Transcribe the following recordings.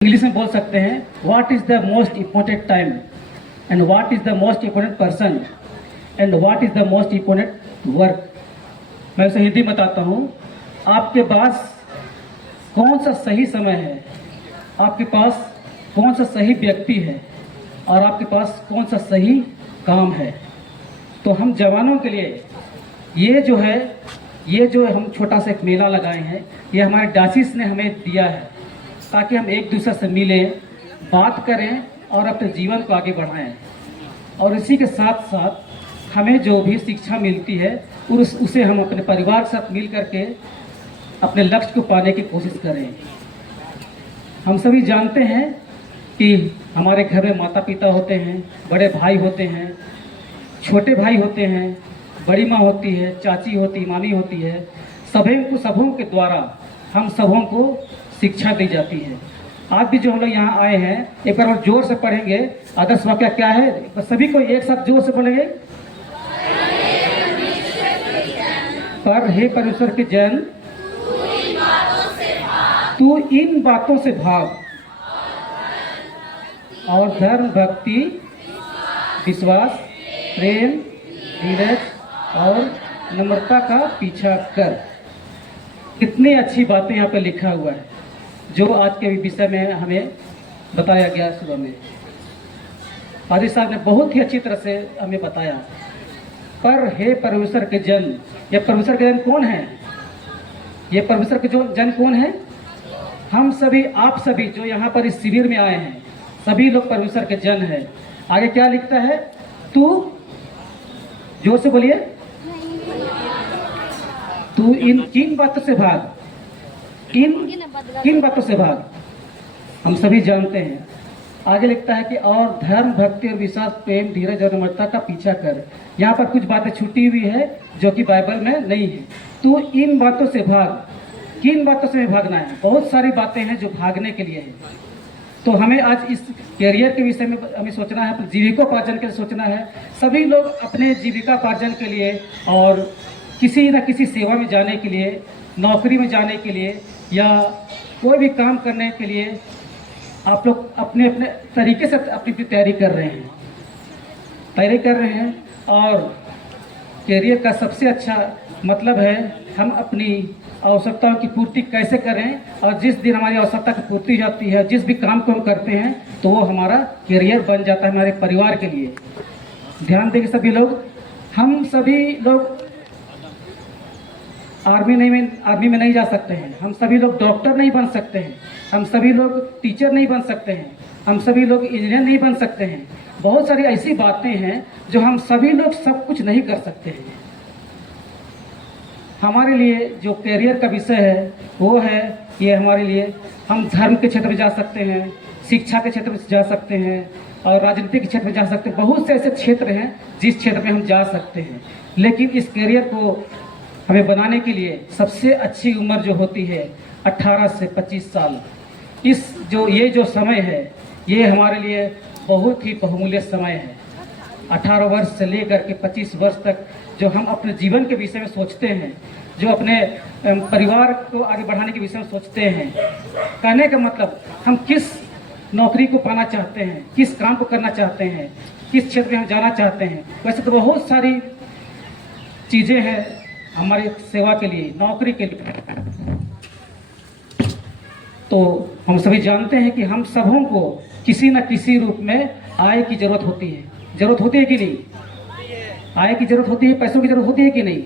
English में बोल सकते हैं what is the most important time and what is the most important person and what is the most important work. मैं उसे हिंदी में बताता हूँ। आपके पास कौन सा सही समय है, आपके पास कौन सा सही व्यक्ति है और आपके पास कौन सा सही काम है। तो हम जवानों के लिए ये जो हम छोटा सा एक मेला लगाए हैं, ये हमारे डासिस ने हमें दिया है ताकि हम एक दूसरे से मिलें, बात करें और अपने जीवन को आगे बढ़ाएं। और इसी के साथ साथ हमें जो भी शिक्षा मिलती है उसे हम अपने परिवार के साथ मिल करके अपने लक्ष्य को पाने की कोशिश करें। हम सभी जानते हैं कि हमारे घर में माता पिता होते हैं, बड़े भाई होते हैं, छोटे भाई होते हैं, बड़ी माँ होती है, चाची होती, मामी होती है। सबों के द्वारा हम सबों को शिक्षा दी जाती है। आज भी जो हम लोग यहाँ आए हैं, एक बार और जोर से पढ़ेंगे। आदर्श वाक्य क्या है? सभी को एक साथ जोर से बोलेंगे। पर हे परमेश्वर के जन, तू इन बातों से भाग और धर्म, भक्ति, विश्वास, प्रेम, धीरज और नम्रता का पीछा कर। कितनी अच्छी बातें यहाँ पे लिखा हुआ है जो आज के विषय में हमें बताया गया सुबह में। पादी साहब ने बहुत ही अच्छी तरह से हमें बताया। पर हे परमेश्वर के जन, ये परमेश्वर के जन कौन है? ये परमेश्वर के जो जन कौन है? हम सभी, आप सभी जो यहाँ पर इस शिविर में आए हैं, सभी लोग परमेश्वर के जन हैं। आगे क्या लिखता है? तू, जोर से बोलिए, तू इन किन बातों से भाग, किन बातों से भाग? हम सभी जानते हैं। आगे लिखता है कि और धर्म, भक्ति और विश्वास, प्रेम, धीरज और नम्रता का पीछा कर। यहाँ पर कुछ बातें छुट्टी हुई है जो कि बाइबल में नहीं है। तू इन बातों से भाग। किन बातों से भागना है? बहुत सारी बातें हैं जो भागने के लिए है। तो हमें आज इस कैरियर के विषय में हमें सोचना है, अपने जीविकोपार्जन के लिए सोचना है। सभी लोग अपने जीविकापार्जन के लिए और किसी न किसी सेवा में जाने के लिए, नौकरी में जाने के लिए या कोई भी काम करने के लिए आप लोग अपने अपने तरीके से अपनी तैयारी कर रहे हैं। और कैरियर का सबसे अच्छा मतलब है हम अपनी आवश्यकताओं की पूर्ति कैसे करें, और जिस दिन हमारी आवश्यकता की पूर्ति हो जाती है, जिस भी काम को हम करते हैं, तो वो हमारा कैरियर बन जाता है हमारे परिवार के लिए। ध्यान देंगे सभी लोग। हम सभी लोग आर्मी में नहीं जा सकते हैं, हम सभी लोग डॉक्टर नहीं बन सकते हैं, हम सभी लोग टीचर नहीं बन सकते हैं, हम सभी लोग इंजीनियर नहीं बन सकते हैं। बहुत सारी ऐसी बातें हैं जो हम सभी लोग सब कुछ नहीं कर सकते हैं। हमारे लिए जो कैरियर का विषय है वो है, ये हमारे लिए, हम धर्म के क्षेत्र में जा सकते हैं, शिक्षा के क्षेत्र में जा सकते हैं और राजनीति के क्षेत्र में जा सकते हैं। बहुत से ऐसे क्षेत्र हैं जिस क्षेत्र में हम जा सकते हैं। लेकिन इस कैरियर को हमें बनाने के लिए सबसे अच्छी उम्र जो होती है 18 से 25 साल। ये जो समय है ये हमारे लिए बहुत ही बहुमूल्य समय है। 18 वर्ष से लेकर के 25 वर्ष तक जो हम अपने जीवन के विषय में सोचते हैं, जो अपने परिवार को आगे बढ़ाने के विषय में सोचते हैं। कहने का मतलब हम किस नौकरी को पाना चाहते हैं, किस काम को करना चाहते हैं, किस क्षेत्र में हम जाना चाहते हैं। वैसे तो बहुत सारी चीज़ें हैं हमारी सेवा के लिए, नौकरी के लिए। तो हम सभी जानते हैं कि हम सबों को किसी न किसी रूप में आय की जरूरत होती है। जरूरत होती है कि नहीं? आय की जरूरत होती है, पैसों की जरूरत होती है कि नहीं?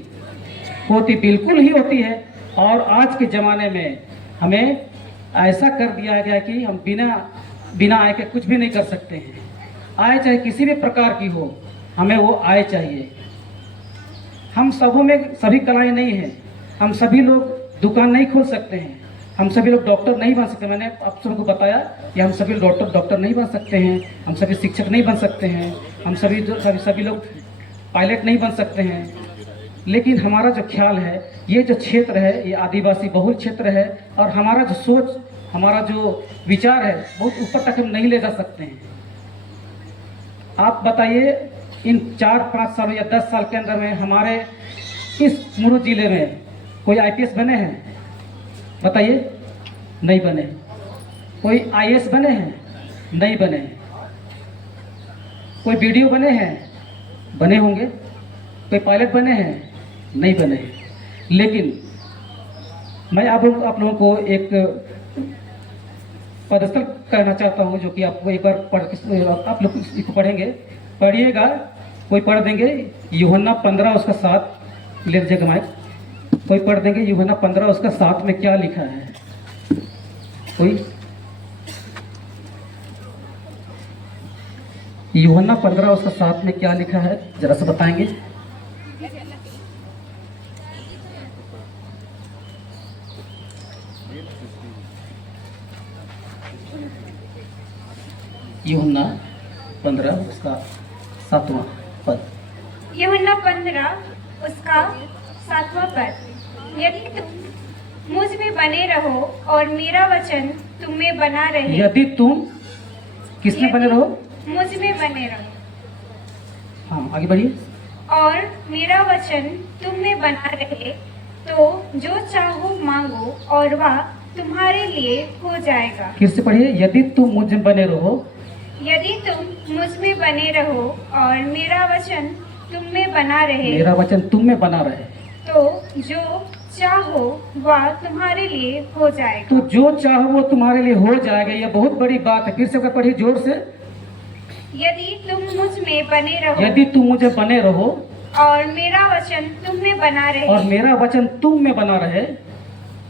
होती, बिल्कुल ही होती है। और आज के ज़माने में हमें ऐसा कर दिया गया कि हम बिना आय के कुछ भी नहीं कर सकते हैं। आय चाहे किसी भी प्रकार की हो, हमें वो आय चाहिए। हम सबों में सभी कलाएं नहीं हैं। हम सभी लोग दुकान नहीं खोल सकते हैं, हम सभी लोग डॉक्टर नहीं बन सकते। मैंने आप सबको बताया कि हम सभी डॉक्टर नहीं बन सकते हैं, हम सभी शिक्षक नहीं बन सकते हैं, हम सभी लोग पायलट नहीं बन सकते हैं। लेकिन हमारा जो ख्याल है, ये जो क्षेत्र है, ये आदिवासी बहुल क्षेत्र है और हमारा जो सोच, हमारा जो विचार है, बहुत ऊपर तक हम नहीं ले जा सकते हैं। आप बताइए इन 4-5 सालों या 10 साल के अंदर में हमारे इस मुरू जिले में कोई आईपीएस बने हैं? बताइए, नहीं बने। कोई आईएएस बने हैं? नहीं बने। कोई बीडीओ बने हैं? बने होंगे। कोई पायलट बने हैं? नहीं बने। लेकिन मैं आप लोगों को एक पदस्थल कहना चाहता हूं, जो कि आपको एक बार आप लोग इसको पढ़ेंगे, पढ़िएगा, कोई पढ़ देंगे यूहन्ना 15 उसका 7, ले लीजिएगा माइक, कोई पढ़ देंगे यूहन्ना 15 उसका 7 में क्या लिखा है? कोई यूहन्ना 15 उसका 7 में क्या लिखा है, जरा सा बताएंगे? यूहन्ना 15 उसका 7वां पद। यूहन्ना 15 उसका 7वां पद। यदि तुम मुझ में बने रहो और मेरा वचन तुम में बना रहे। यदि तुम किसमें बने रहो? मुझ में बने रहो। हाँ, आगे बढ़िए। और मेरा वचन तुम में बना रहे तो जो चाहो मांगो और वह तुम्हारे लिए हो जाएगा। फिर से पढ़िए, यदि तुम मुझ में बने रहो। यदि तुम मुझ में बने रहो और मेरा वचन तुम में बना रहे। मेरा वचन तुम में बना रहे तो जो चाहो वह तुम्हारे लिए हो जाएगा। तो जो चाहो वो तुम्हारे लिए हो जाएगा। ये बहुत बड़ी बात है। फिर से पढ़िए जोर से। यदि तुम मुझ में बने रहो। यदि तुम मुझे बने रहो और मेरा वचन तुम में बना रहे। और मेरा वचन तुम में बना रहे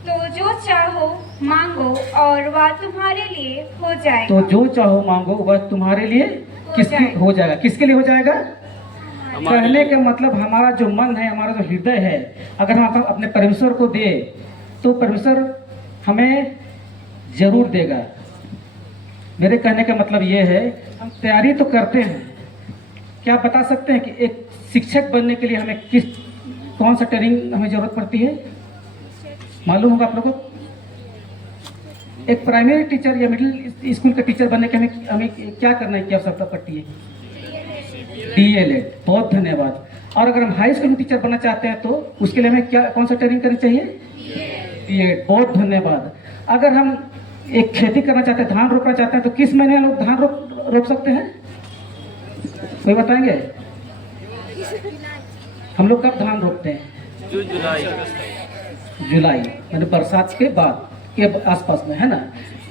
तो जो चाहो मांगो और वह तुम्हारे लिए हो जाएगा। तो जो चाहो मांगो वह तुम्हारे लिए हो जाएगा। किसके लिए हो जाएगा? कहने का मतलब हमारा जो मन है, हमारा जो हृदय है, अगर हम अपने परमेश्वर को दे तो परमेश्वर हमें जरूर देगा। मेरे कहने का मतलब ये है, हम तैयारी तो करते हैं। क्या आप बता सकते हैं कि एक शिक्षक बनने के लिए हमें कौन सा ट्रेनिंग हमें जरूरत पड़ती है? मालूम होगा आप लोगों को? एक प्राइमरी टीचर या मिडिल स्कूल का टीचर बनने के हमें क्या करना है, क्या आवश्यकता पड़ती है? डीएलएड। बहुत धन्यवाद। और अगर हम हाई स्कूल में टीचर बनना चाहते हैं तो उसके लिए हमें क्या कौन सा ट्रेनिंग करनी चाहिए? डीएड। बहुत धन्यवाद। अगर हम एक खेती करना चाहते हैं, धान रोपना चाहते हैं, तो किस महीने लोग धान रोप सकते हैं? कोई बताएंगे? हम लोग कब धान रोपते हैं? जुलाई, यानी बरसात के बाद के आसपास में, है ना?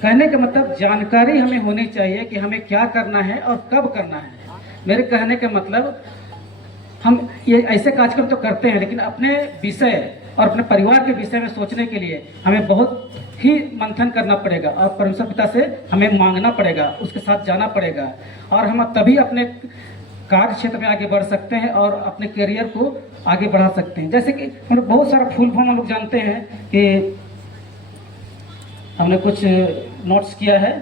कहने का मतलब जानकारी हमें होनी चाहिए कि हमें क्या करना है और कब करना है। मेरे कहने का मतलब हम ये ऐसे कार्यक्रम तो करते हैं, लेकिन अपने विषय और अपने परिवार के विषय में सोचने के लिए हमें बहुत ही मंथन करना पड़ेगा और परमेश्वर पिता से हमें मांगना पड़ेगा, उसके साथ जाना पड़ेगा, और हम तभी अपने कार्य क्षेत्र में आगे बढ़ सकते हैं और अपने करियर को आगे बढ़ा सकते हैं। जैसे कि हम लोग बहुत सारा फुल फॉर्म हम लोग जानते हैं कि हमने कुछ नोट्स किया है।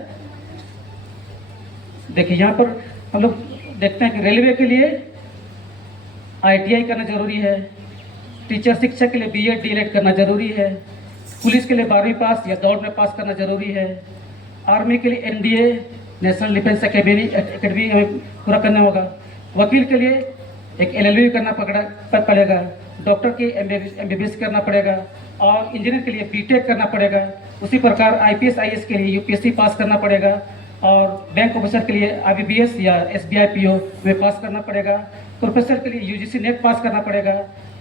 देखिए यहाँ पर हम लोग देखते हैं कि रेलवे के लिए आईटीआई करना जरूरी है, टीचर शिक्षक के लिए बीएड डीएलएड करना जरूरी है, पुलिस के लिए 12वीं पास या दौड़ में पास करना जरूरी है, आर्मी के लिए एनडीए नेशनल डिफेंस एकेडमी पूरा करना होगा, वकील के लिए एक एलएलबी करना पड़ेगा, डॉक्टर के एमबीबीएस करना पड़ेगा, और इंजीनियर के लिए बीटेक करना पड़ेगा। उसी प्रकार आईपीएस आईएएस के लिए यूपीएससी पास करना पड़ेगा, और बैंक ऑफिसर के लिए आईबीबीएस या एसबीआई पीओ में पास करना पड़ेगा, प्रोफेसर के लिए यूजीसी नेट पास करना पड़ेगा।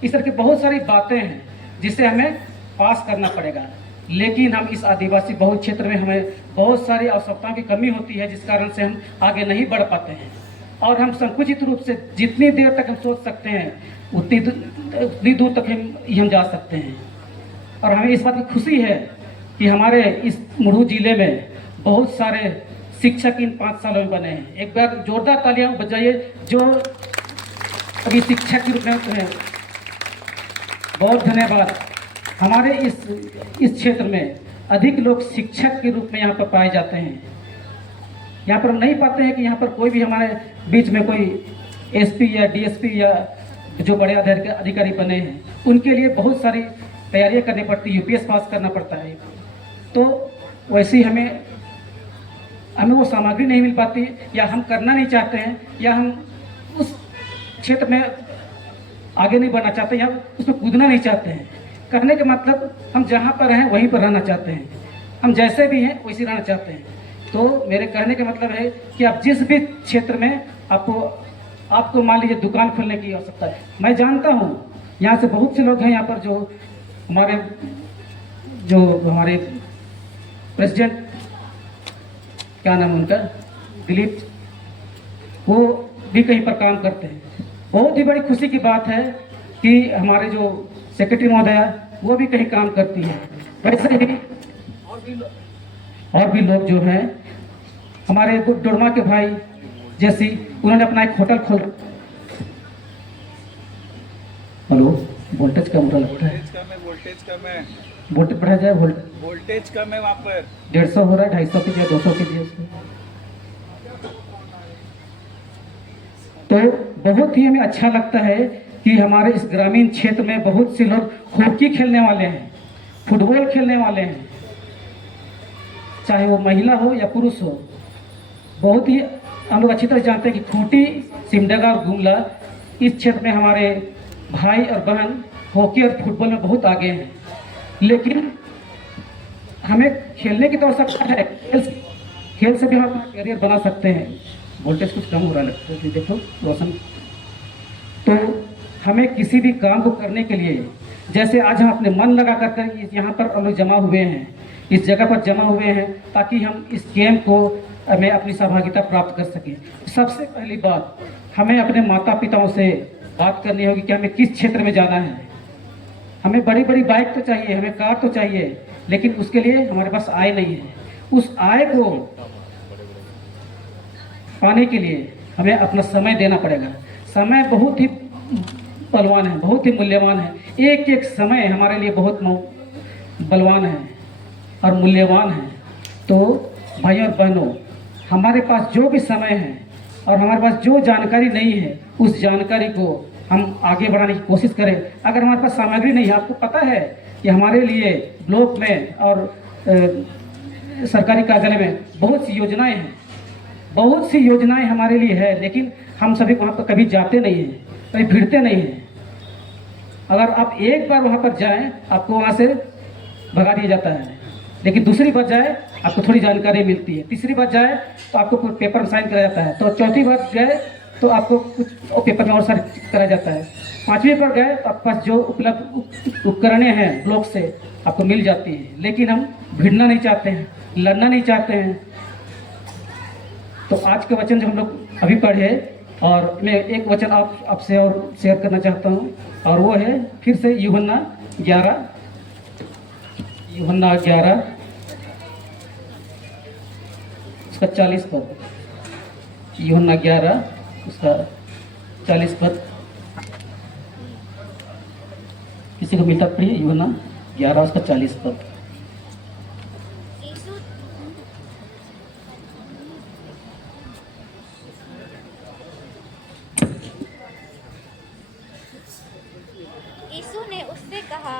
इस तरह की बहुत सारी बातें हैं जिसे हमें पास करना पड़ेगा। लेकिन हम इस आदिवासी बहुल क्षेत्र में हमें बहुत सारी आवश्यकताओं की कमी होती है, जिस कारण से हम आगे नहीं बढ़ पाते हैं, और हम संकुचित रूप से जितनी देर तक हम सोच सकते हैं उतनी दूर तक हम जा सकते हैं। और हमें इस बात की खुशी है कि हमारे इस मुरू जिले में बहुत सारे शिक्षक इन 5 सालों में बने हैं। एक बार जोरदार तालियां बजाइए जो अभी शिक्षक के रूप में हैं। बहुत धन्यवाद। हमारे इस क्षेत्र में अधिक लोग शिक्षक के रूप में यहाँ पर पाए जाते हैं। यहाँ पर हम नहीं पाते हैं कि यहाँ पर कोई भी हमारे बीच में कोई एसपी या डीएसपी या जो बड़े अधिकारी बने हैं, उनके लिए बहुत सारी तैयारियां करनी पड़ती है, यूपीएस पास करना पड़ता है। तो वैसे ही हमें वो सामग्री नहीं मिल पाती, या हम करना नहीं चाहते हैं, या हम उस क्षेत्र में आगे नहीं बढ़ना चाहते या उसमें कूदना नहीं चाहते हैं। कहने का मतलब हम जहाँ पर हैं वहीं पर रहना चाहते हैं, हम जैसे भी हैं वैसे रहना चाहते हैं। तो मेरे कहने का मतलब है कि आप जिस भी क्षेत्र में आपको मान लीजिए दुकान खोलने की आवश्यकता है। मैं जानता हूँ यहाँ से बहुत से लोग हैं यहाँ पर जो हमारे प्रेसिडेंट, क्या नाम है उनका, दिलीप, वो भी कहीं पर काम करते हैं। बहुत ही बड़ी खुशी की बात है कि हमारे जो सेक्रेटरी महोदया वो भी कहीं काम करती है। वैसे ही और भी लोग जो हैं हमारे डोरमा के भाई जैसी, उन्होंने अपना एक होटल खोल। हेलो, वोल्टेज कम हो रहा लगता है। वोल्टेज बढ़ा जाए, वोल्टेज कम है वहाँ पर। 150 हो रहा है, 250 कीजिए, 200 कीजिए उसको। तो बहुत ही हमें अच्छा लगता है कि हमारे इस ग्रामीण क्षेत्र में बहुत से लोग हॉकी खेलने वाले हैं, फुटबॉल खेलने वाले हैं, चाहे वो महिला हो या पुरुष हो। बहुत ही हम लोग अच्छी तरह जानते हैं कि खूंटी, सिमडेगा और गुमला इस क्षेत्र में हमारे भाई और बहन हॉकी और फुटबॉल में बहुत आगे हैं। लेकिन हमें खेलने की तो आवश्यकता है, खेल से भी हम अपना करियर बना सकते हैं। वोल्टेज कुछ कम हो रहा लगता है, देखो रोशन। तो हमें किसी भी काम को करने के लिए, जैसे आज हम अपने मन लगा कर यहाँ पर हम लोग जमा हुए हैं, इस जगह पर जमा हुए हैं ताकि हम इस गेम को में अपनी सहभागिता प्राप्त कर सकें। सबसे पहली बात, हमें अपने माता पिताओं से बात करनी होगी कि हमें किस क्षेत्र में जाना है। हमें बड़ी बड़ी बाइक तो चाहिए, हमें कार तो चाहिए, लेकिन उसके लिए हमारे पास आय नहीं है। उस आय को पाने के लिए हमें अपना समय देना पड़ेगा। समय बहुत ही बलवान है, बहुत ही मूल्यवान है। एक एक समय हमारे लिए बहुत बलवान है और मूल्यवान है। तो भाइयों और बहनों, हमारे पास जो भी समय है और हमारे पास जो जानकारी नहीं है, उस जानकारी को हम आगे बढ़ाने की कोशिश करें। अगर हमारे पास सामग्री नहीं है, आपको पता है कि हमारे लिए ब्लॉक में और सरकारी कार्यालय में बहुत सी योजनाएं हैं, बहुत सी योजनाएं हमारे लिए है, लेकिन हम सभी वहाँ पर कभी जाते नहीं हैं, कभी भिड़ते नहीं हैं। अगर आप एक बार वहाँ पर जाएं, आपको वहाँ से भगा दिया जाता है, लेकिन दूसरी बार जाए आपको थोड़ी जानकारी मिलती है, तीसरी बार जाए तो आपको पेपर में साइन कराया जाता है, तो चौथी बार गए तो आपको कुछ पेपर में और साइन कराया जाता है, पांचवी बार गए तो आपके पास जो उपलब्ध उपकरणें हैं ब्लॉक से आपको मिल जाती है। लेकिन हम भिड़ना नहीं चाहते हैं, लड़ना नहीं चाहते हैं। तो आज के वचन जो हम लोग अभी पढ़े, और मैं एक वचन आपसे और शेयर करना चाहता हूँ, और वो है फिर से यूहन्ना 11 उसका 40 पद। यूहन्ना 11 उसका 40 पद। किसी को मिलता पढ़िए, यूहन्ना 11 उसका 40 पद। यीशु ने उससे कहा,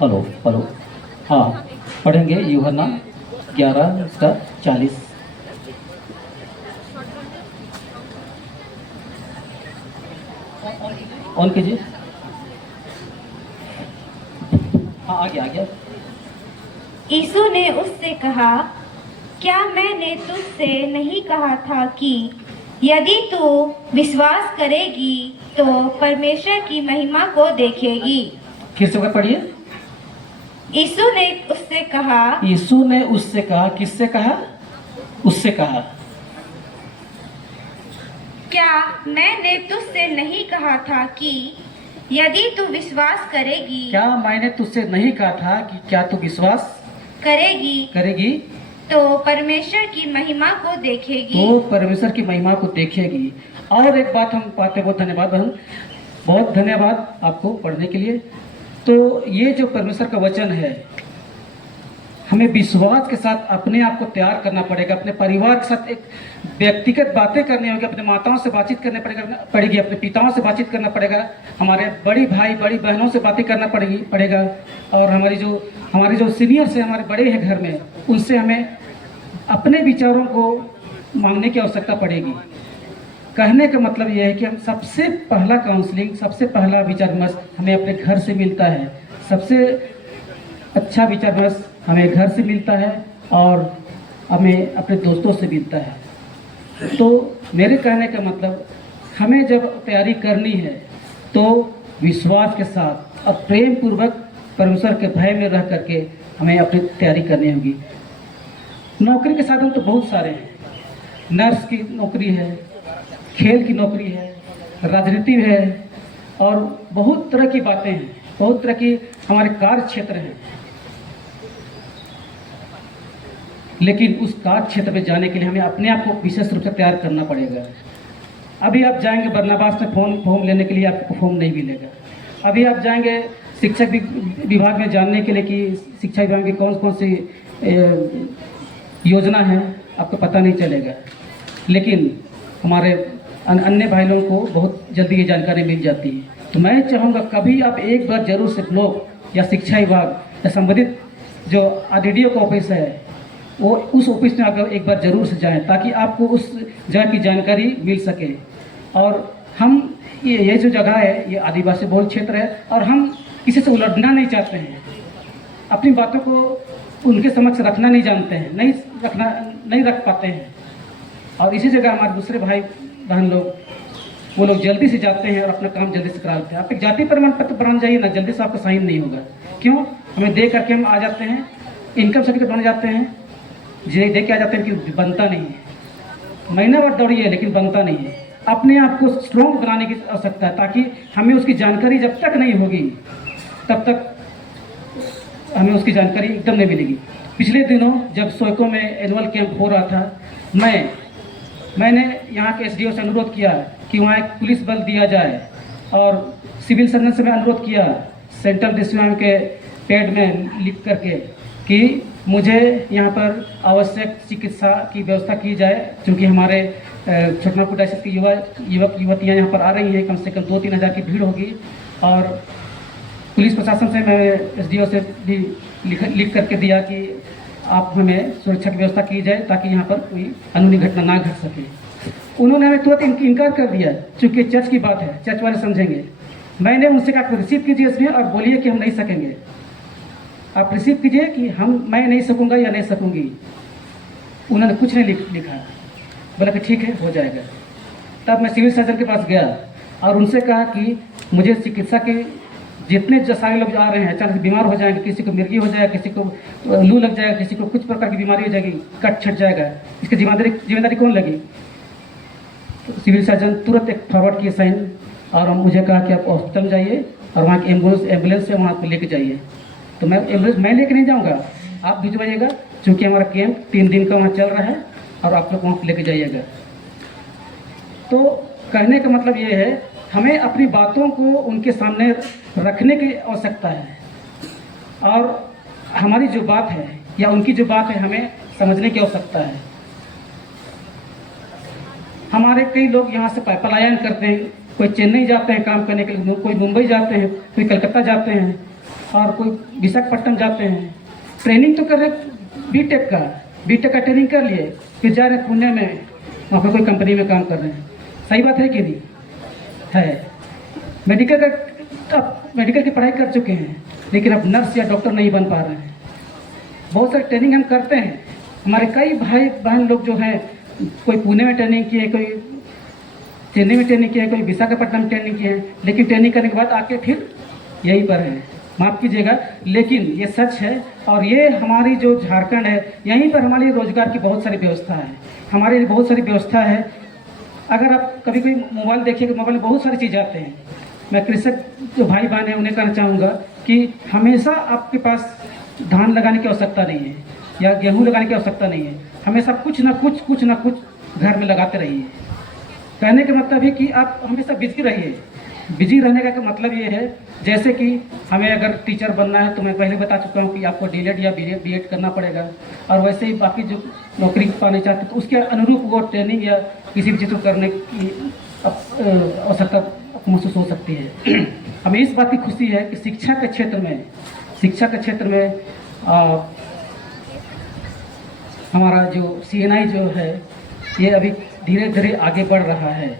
हेलो, हाँ, पढ़ेंगे यूहन्ना 11 उसका 40। ऑन कीजिए। हाँ, आ गया। यीशु ने उससे कहा, क्या मैंने तुझसे नहीं कहा था कि यदि तू विश्वास करेगी तो परमेश्वर की महिमा को देखेगी। फिर से पढ़िए। यीशु ने उससे कहा, किससे कहा? उससे कहा। क्या मैंने तुझसे नहीं कहा था कि यदि तू विश्वास करेगी क्या मैंने तुझसे नहीं कहा था कि क्या तू विश्वास करेगी तो परमेश्वर की महिमा को देखेगी। तो परमेश्वर की महिमा को देखेगी। और एक बात हम पाते, बहुत धन्यवाद बहन, बहुत धन्यवाद आपको पढ़ने के लिए। तो ये जो परमेश्वर का वचन है, हमें विश्वास के साथ अपने आप को तैयार करना पड़ेगा। अपने परिवार के साथ एक व्यक्तिगत बातें करनी होगी, अपने माताओं से बातचीत करनी पड़ेगी, अपने पिताओं से बातचीत करना पड़ेगा, हमारे बड़ी भाई बड़ी बहनों से बातें करना पड़ेगा, और हमारे जो सीनियर्स हैं, हमारे बड़े हैं घर में, उनसे हमें अपने विचारों को मांगने की आवश्यकता पड़ेगी। कहने का मतलब यह है कि हम सबसे पहला काउंसलिंग, सबसे पहला विचार विमर्श हमें अपने घर से मिलता है। सबसे अच्छा विचार विमर्श हमें घर से मिलता है और हमें अपने दोस्तों से मिलता है। तो मेरे कहने का मतलब, हमें जब तैयारी करनी है तो विश्वास के साथ और प्रेम पूर्वक परमेश्वर के भय में रह करके हमें अपनी तैयारी करनी होगी। नौकरी के साधन तो बहुत सारे हैं। नर्स की नौकरी है, खेल की नौकरी है, राजनीति है, और बहुत तरह की बातें हैं, बहुत तरह की हमारे कार्य क्षेत्र हैं। लेकिन उस कार्य क्षेत्र में जाने के लिए हमें अपने आप को विशेष रूप से तैयार करना पड़ेगा। अभी आप जाएंगे बरनाबास में फॉर्म लेने के लिए, आपको फॉर्म नहीं मिलेगा। अभी आप जाएंगे शिक्षक विभाग में जानने के लिए कि शिक्षा विभाग की कौन कौन सी योजना है, आपको पता नहीं चलेगा। लेकिन हमारे अन्य भाई लोगों को बहुत जल्दी ये जानकारी मिल जाती है। तो मैं चाहूँगा कभी आप एक बार जरूर से ब्लॉक या शिक्षा विभाग या संबंधित जो RDDO का ऑफिस है, वो उस ऑफिस में आप एक बार जरूर से जाएं, ताकि आपको उस जगह की जानकारी मिल सके। और हम ये जो जगह है, ये आदिवासी बहुल क्षेत्र है, और हम किसी से उलझना नहीं चाहते हैं, अपनी बातों को उनके समक्ष रखना नहीं जानते हैं, नहीं रख पाते हैं। और इसी जगह हमारे दूसरे भाई बहन लोग, वो लोग जल्दी से जाते हैं और अपना काम जल्दी से करा लेते हैं। आप एक जाति प्रमाण पत्र बन जाइए ना, जल्दी से आपका साइन नहीं होगा। क्यों? हमें दे करके हम आ जाते हैं, इनकम सर्टिफिकेट बन जाते हैं, दे के आ जाते हैं कि बनता नहीं है। महीना भर दौड़िए लेकिन बनता नहीं है। अपने आप को स्ट्रॉन्ग बनाने की आवश्यकता है, ताकि हमें उसकी जानकारी जब तक नहीं होगी तब तक हमें उसकी जानकारी एकदम नहीं मिलेगी। पिछले दिनों जब सोयको में एनुअल कैंप हो रहा था, मैंने यहाँ के SDO से अनुरोध किया कि वहाँ एक पुलिस बल दिया जाए, और सिविल सर्जन से मैं अनुरोध किया सेंट्रल डिस्ट्रिक्ट के पेड में लिख करके कि मुझे यहाँ पर आवश्यक चिकित्सा की व्यवस्था की जाए, क्योंकि हमारे छोटनागपुर डायसिस के युवक युवतियाँ यहाँ पर आ रही हैं। कम से कम 2-3 हज़ार की भीड़ होगी। और पुलिस प्रशासन से मैं SDO से भी लिख करके दिया कि आप हमें सुरक्षा की व्यवस्था की जाए, ताकि यहाँ पर कोई कानूनी घटना ना घट सके। उन्होंने हमें तुरंत इनकार कर दिया, चूँकि चर्च की बात है, चर्च वाले समझेंगे। मैंने उनसे कहा रिसीव कीजिए इसमें और बोलिए कि हम नहीं सकेंगे। आप रिसीव कीजिए कि मैं नहीं सकूँगा या नहीं सकूँगी। उन्होंने कुछ नहीं लिखा, बोला कि ठीक है, हो जाएगा। तब मैं सिविल सर्जन के पास गया और उनसे कहा कि मुझे चिकित्सा के जितने सारे लोग आ रहे हैं, अचानक बीमार हो जाएंगे, किसी को मिर्गी हो जाएगा, किसी को लू लग जाएगा, किसी को कुछ प्रकार की बीमारी हो जाएगी, कट छट जाएगा, इसकी जिम्मेदारी कौन लगी? तो सिविल सर्जन तुरंत एक फॉरवर्ड किए साइन, और मुझे कहा कि आप हॉस्पिटल जाइए और वहाँ की एम्बुलेंस से वहाँ पर लेके जाइए। तो मैं एम्बुलेंस मैं लेके नहीं जाऊँगा, आप भिजवाइएगा, क्योंकि हमारा कैंप 3 दिन का वहाँ चल रहा है, और आप लोग वहाँ पर लेके जाइएगा। तो कहने का मतलब ये है, हमें अपनी बातों को उनके सामने रखने की आवश्यकता है, और हमारी जो बात है या उनकी जो बात है हमें समझने की आवश्यकता है। हमारे कई लोग यहाँ से पलायन करते हैं, कोई चेन्नई जाते हैं काम करने के लिए, कोई मुंबई जाते हैं, कोई कलकत्ता जाते हैं, और कोई विशाखापट्टनम जाते हैं। ट्रेनिंग तो कर रहे बीटेक का ट्रेनिंग कर लिए, फिर जा रहे पुणे में, वहाँ पर कोई कंपनी में काम कर रहे हैं। सही बात है कि नहीं है? मेडिकल की पढ़ाई कर चुके हैं, लेकिन अब नर्स या डॉक्टर नहीं बन पा रहे हैं। बहुत सारी ट्रेनिंग हम करते हैं। हमारे कई भाई बहन लोग जो हैं, कोई पुणे में ट्रेनिंग की है, कोई चेन्नई में ट्रेनिंग की है, कोई विशाखापट्टनम में ट्रेनिंग की है, लेकिन ट्रेनिंग करने के बाद आके फिर यहीं पर है। माफ़ कीजिएगा, लेकिन ये सच है। और ये हमारी जो झारखंड है, यहीं पर हमारी रोजगार की बहुत सारी व्यवस्था है, हमारे लिए बहुत सारी व्यवस्था है। अगर आप कभी कोई मोबाइल देखिएगा, मोबाइल में बहुत सारी चीज़ें आते हैं। मैं कृषक जो भाई बहन हैं उन्हें कहना चाहूँगा कि हमेशा आपके पास धान लगाने की आवश्यकता नहीं है या गेहूँ लगाने की आवश्यकता नहीं है। हमेशा कुछ ना कुछ घर में लगाते रहिए। कहने का मतलब है कि आप हमेशा बिजी रहिए। बिजी रहने का मतलब ये है, जैसे कि हमें अगर टीचर बनना है तो मैं पहले बता चुका हूँ कि आपको डीएलएड या बीएड करना पड़ेगा, और वैसे ही बाकी जो नौकरी पाने चाहते तो उसके अनुरूप वो ट्रेनिंग या किसी भी चीज़ को करने की आवश्यकता महसूस हो सकती है। हमें इस बात की खुशी है कि शिक्षा के क्षेत्र में हमारा जो सीएनआई जो है ये अभी धीरे धीरे आगे बढ़ रहा है।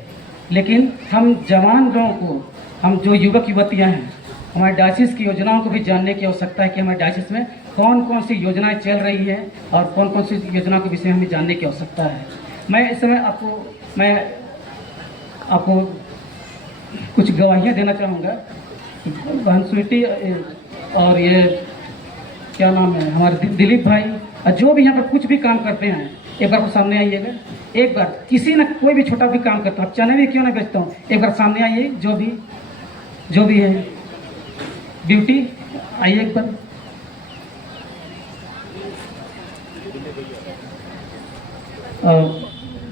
लेकिन हम जवान लोगों को, हम जो युवक युवतियां हैं, हमारे डायसिस की योजनाओं को भी जानने की आवश्यकता है कि हमारे डायसिस में कौन कौन सी योजनाएं चल रही हैं और कौन कौन सी योजनाओं के विषय में हमें जानने की आवश्यकता है। मैं इस समय आपको कुछ गवाहियाँ देना चाहूँगा। बहन स्वीटी और ये क्या नाम है, हमारे दिलीप भाई, और जो भी यहाँ पर कुछ भी काम करते हैं, एक बार सामने आइएगा। एक बार किसी न कोई भी छोटा भी काम करता हूँ, चने भी क्यों ना बेचता हूँ, एक बार सामने आइए। जो भी है ब्यूटी, आइए एक बार।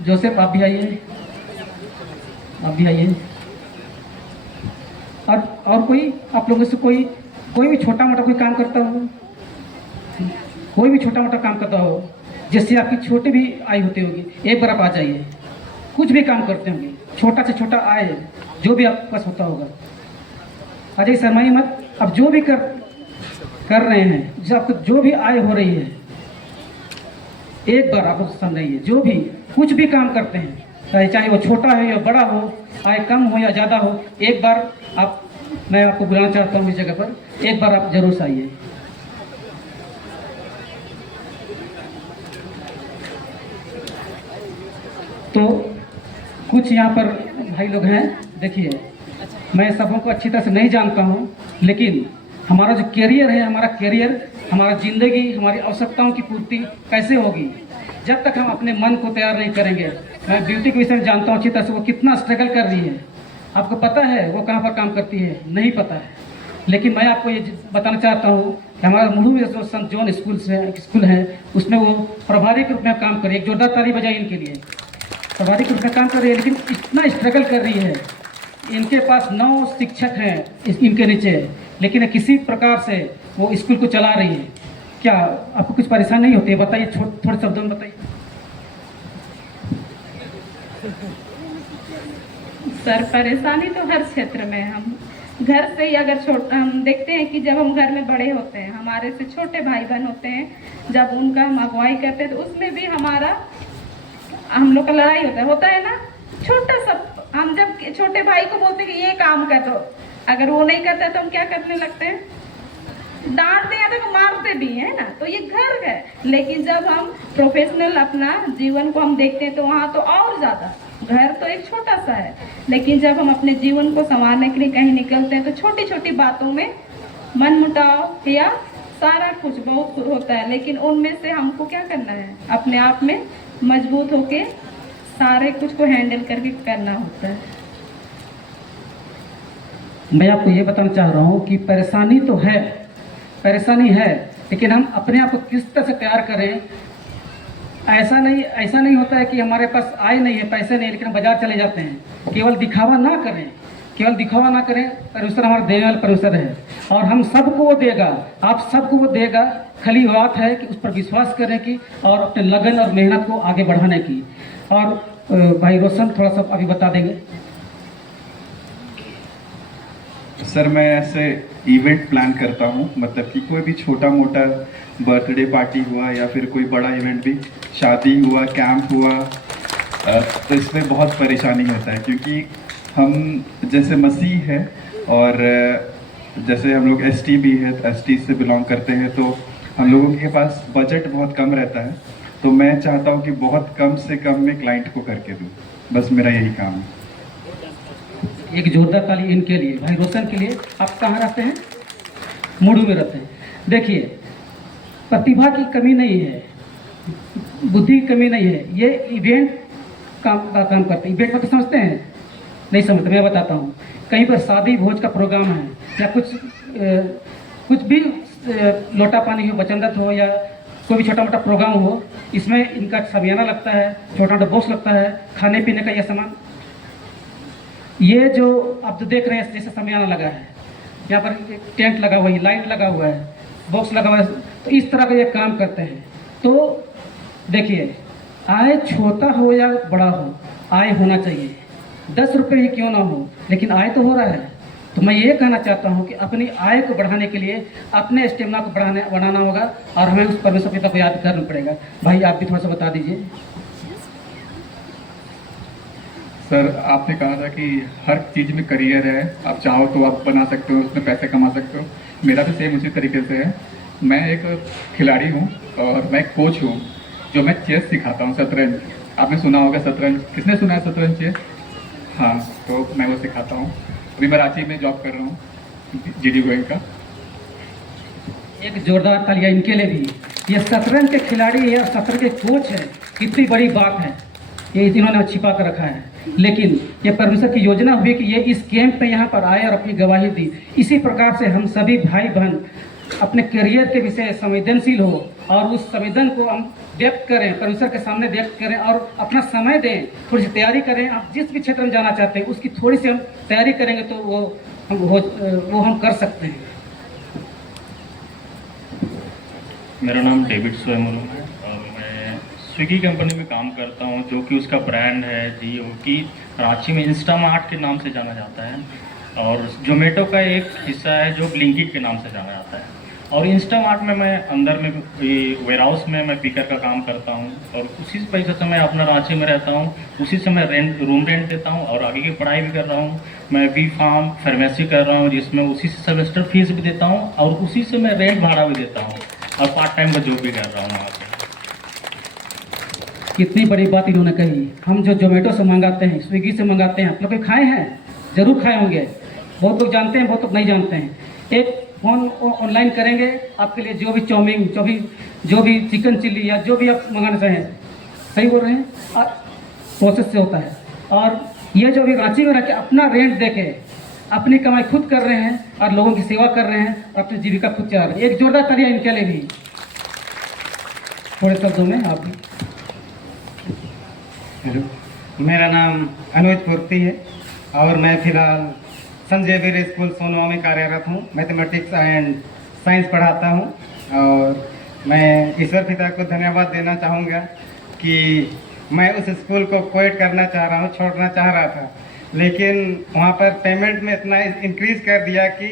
जोसेफ आप भी आइए, और कोई आप लोगों से कोई भी छोटा मोटा कोई काम करता हो, कोई भी छोटा मोटा काम करता हो जिससे आपकी छोटी भी आय होती होगी, एक बार आप आ जाइए। कुछ भी काम करते होंगे, छोटा से छोटा आय जो भी आपके पास होता होगा, आ जाइए, शर्माइए मत। अब जो भी कर रहे हैं, जो आपको जो भी आय हो रही है, एक बार आप उसके सामने आइए। जो भी कुछ भी काम करते हैं, चाहे वो छोटा हो या बड़ा हो, आय कम हो या ज़्यादा हो, एक बार मैं आपको बुलाना चाहता हूँ इस जगह पर, एक बार आप जरूर आइए। तो कुछ यहाँ पर भाई लोग हैं, देखिए मैं सबों को अच्छी तरह से नहीं जानता हूँ, लेकिन हमारा जो कैरियर है, हमारा ज़िंदगी, हमारी आवश्यकताओं की पूर्ति कैसे होगी जब तक हम अपने मन को तैयार नहीं करेंगे। मैं ब्यूटी के विषय में जानता हूँ अच्छी तरह से, वो कितना स्ट्रगल कर रही है। आपको पता है वो कहाँ पर काम करती है? नहीं पता है, लेकिन मैं आपको ये बताना चाहता हूँ कि हमारा मुड़ू में जो संत जॉन स्कूल है उसमें वो प्रभारी के रूप में काम कर रही है। एक जोरदार ताली बजाई इनके लिए। प्रभारी के रूप में काम कर रही है, लेकिन इतना स्ट्रगल कर रही है। इनके पास 9 शिक्षक हैं इनके नीचे, लेकिन किसी प्रकार से वो स्कूल को चला रही है। क्या आपको कुछ परेशानी नहीं होती है? बताइए, थोड़े शब्दों में बताइए। सर, परेशानी तो हर क्षेत्र में है। हम घर से ही अगर हम देखते हैं कि जब हम घर में बड़े होते हैं, हमारे से छोटे भाई बहन होते हैं, जब उनका हम अगुवाई करते हैं तो उसमें भी हम लोग का लड़ाई होता है ना। छोटा सा हम जब छोटे भाई को बोलते हैं कि ये काम कर दो, अगर वो नहीं करते तो हम क्या करने लगते हैं? डांटते हैं तो मारते भी है ना। तो ये घर है, लेकिन जब हम प्रोफेशनल अपना जीवन को हम देखते हैं तो वहाँ तो और ज़्यादा। घर तो एक छोटा सा है, लेकिन जब हम अपने जीवन को संवारने के लिए कहीं निकलते हैं तो छोटी छोटी बातों में मनमुटाव या सारा कुछ बहुत होता है। लेकिन उनमें से हमको क्या करना है? अपने आप में मजबूत होके सारे कुछ को हैंडल करके करना होता है। मैं आपको ये बताना चाह रहा हूँ कि परेशानी तो है, परेशानी है, लेकिन हम अपने आप को किस तरह से तैयार करें। ऐसा नहीं होता है कि हमारे पास आय नहीं है, पैसे नहीं, लेकिन हम बाजार चले जाते हैं। केवल दिखावा ना करें। परमेश्वर हमारा देने वाला परमेश्वर है और हम सबको वो देगा, आप सबको वो देगा। खाली बात है कि उस पर विश्वास करने की और अपने लगन और मेहनत को आगे बढ़ाने की। और भाई रोशन थोड़ा सा अभी बता देंगे। सर, मैं ऐसे इवेंट प्लान करता हूँ, मतलब कि कोई भी छोटा मोटा बर्थडे पार्टी हुआ या फिर कोई बड़ा इवेंट भी, शादी हुआ, कैंप हुआ, तो इसमें बहुत परेशानी होता है क्योंकि हम जैसे मसीह है और जैसे हम लोग एसटी भी है, एसटी से बिलोंग करते हैं, तो हम लोगों के पास बजट बहुत कम रहता है। तो मैं चाहता हूँ कि बहुत कम से कम में क्लाइंट को करके दूँ, बस मेरा यही काम है। एक जोरदार ताली इनके लिए, भाई रोशन के लिए। आप कहाँ रहते हैं? मुड़ू में रहते हैं। देखिए, प्रतिभा की कमी नहीं है, बुद्धि की कमी नहीं है। ये इवेंट काम करते हैं। इवेंट मतलब समझते हैं? नहीं समझते, मैं बताता हूँ। कहीं पर शादी भोज का प्रोग्राम है या कुछ भी लोटा पानी हो, वचनदत्त हो या कोई भी छोटा मोटा प्रोग्राम हो, इसमें इनका समियाना लगता है, छोटा मोटा बॉक्स लगता है, खाने पीने का यह सामान। ये जो आप जो देख रहे हैं जैसे समियाना लगा है, यहाँ पर एक टेंट लगा हुआ है, लाइट लगा हुआ है, बॉक्स लगा हुआ है, तो इस तरह का ये काम करते हैं। तो देखिए, आय छोटा हो या बड़ा हो, आय होना चाहिए। 10 रुपये ही क्यों ना हो, लेकिन आय तो हो रहा है। तो मैं ये कहना चाहता हूँ कि अपनी आय को बढ़ाने के लिए अपने स्टेमिना को बढ़ाना होगा और हमें उस परमेश्वर पिता को याद करना पड़ेगा। भाई आप भी थोड़ा सा बता दीजिए। सर, आपने कहा था कि हर चीज़ में करियर है, आप चाहो तो आप बना सकते हो, उसमें पैसे कमा सकते हो। मेरा भी सेम उसी तरीके से है। मैं एक खिलाड़ी हूँ और मैं एक कोच हूँ जो मैं चेस सिखाता हूँ, शतरंज। आपने सुना होगा शतरंज, किसने सुना है शतरंज चेस? हाँ, तो मैं वो सिखाता हूँ। अभी मैं रांची में जॉब कर रहा हूँ जीडी गोइंग का। एक जोरदार तालियां इनके लिए भी। ये शतरंज के खिलाड़ी या शतरंज के कोच है, कितनी बड़ी बात है। ये इन्होंने छिपा कर रखा है, लेकिन ये परमेश्वर की योजना हुई कि ये इस कैंप में यहाँ पर आए और अपनी गवाही दी। इसी प्रकार से हम सभी भाई बहन अपने करियर के विषय संवेदनशील हो और उस संवेदन को हम व्यक्त करें, परमेश्वर के सामने व्यक्त करें और अपना समय दें, थोड़ी सी तैयारी करें। आप जिस भी क्षेत्र में जाना चाहते हैं उसकी थोड़ी सी हम तैयारी करेंगे तो वो हम कर सकते हैं। मेरा नाम डेविड सोएमुलू है और मैं स्विगी कंपनी में काम करता हूं, जो कि उसका ब्रांड है जियो, कि रांची में इंस्टामार्ट के नाम से जाना जाता है, और जोमेटो का एक हिस्सा है जो ब्लिंकिट के नाम से जाना जाता है। और इंस्टामार्ट में मैं अंदर में वेयर हाउस में मैं पिकर का काम करता हूं और उसी पैसे से मैं अपना रांची में रहता हूं, उसी से मैं रूम रेंट देता हूं और आगे की पढ़ाई भी कर रहा हूं। मैं B.Pharm फार्मेसी कर रहा हूं, जिसमें उसी से सेमेस्टर फीस भी देता हूं और उसी से मैं रेंट भाड़ा भी देता हूं और पार्ट टाइम का जॉब भी कर रहा हूँ वहाँ पे। कितनी बड़ी बात इन्होंने कही। हम जो जोमेटो से मंगाते हैं, स्विगी से मंगाते हैं, आप लोग खाए हैं, जरूर खाए होंगे। बहुत लोग जानते हैं, बहुत लोग नहीं जानते हैं। एक फोन ऑनलाइन करेंगे, आपके लिए जो भी चाउमीन, जो भी चिकन चिल्ली या जो भी आप मंगाना चाहें, सही बोल रहे हैं, प्रोसेस से होता है। और ये जो भी रांची में रह के अपना रेंट दे के अपनी कमाई खुद कर रहे हैं और लोगों की सेवा कर रहे हैं और अपनी जीविका खुद चला रहे हैं। एक जोरदार तालियां इनके लिए भी। थोड़े शब्दों में आप भी। हेलो, मेरा नाम अनुज पूर्ति है और मैं फिलहाल संजय वीर स्कूल सोनवा में कार्यरत हूँ। मैथमेटिक्स एंड साइंस पढ़ाता हूँ और मैं ईश्वर पिता को धन्यवाद देना चाहूँगा कि मैं उस स्कूल को क्विट करना चाह रहा हूँ, छोड़ना चाह रहा था, लेकिन वहाँ पर पेमेंट में इतना इंक्रीज कर दिया कि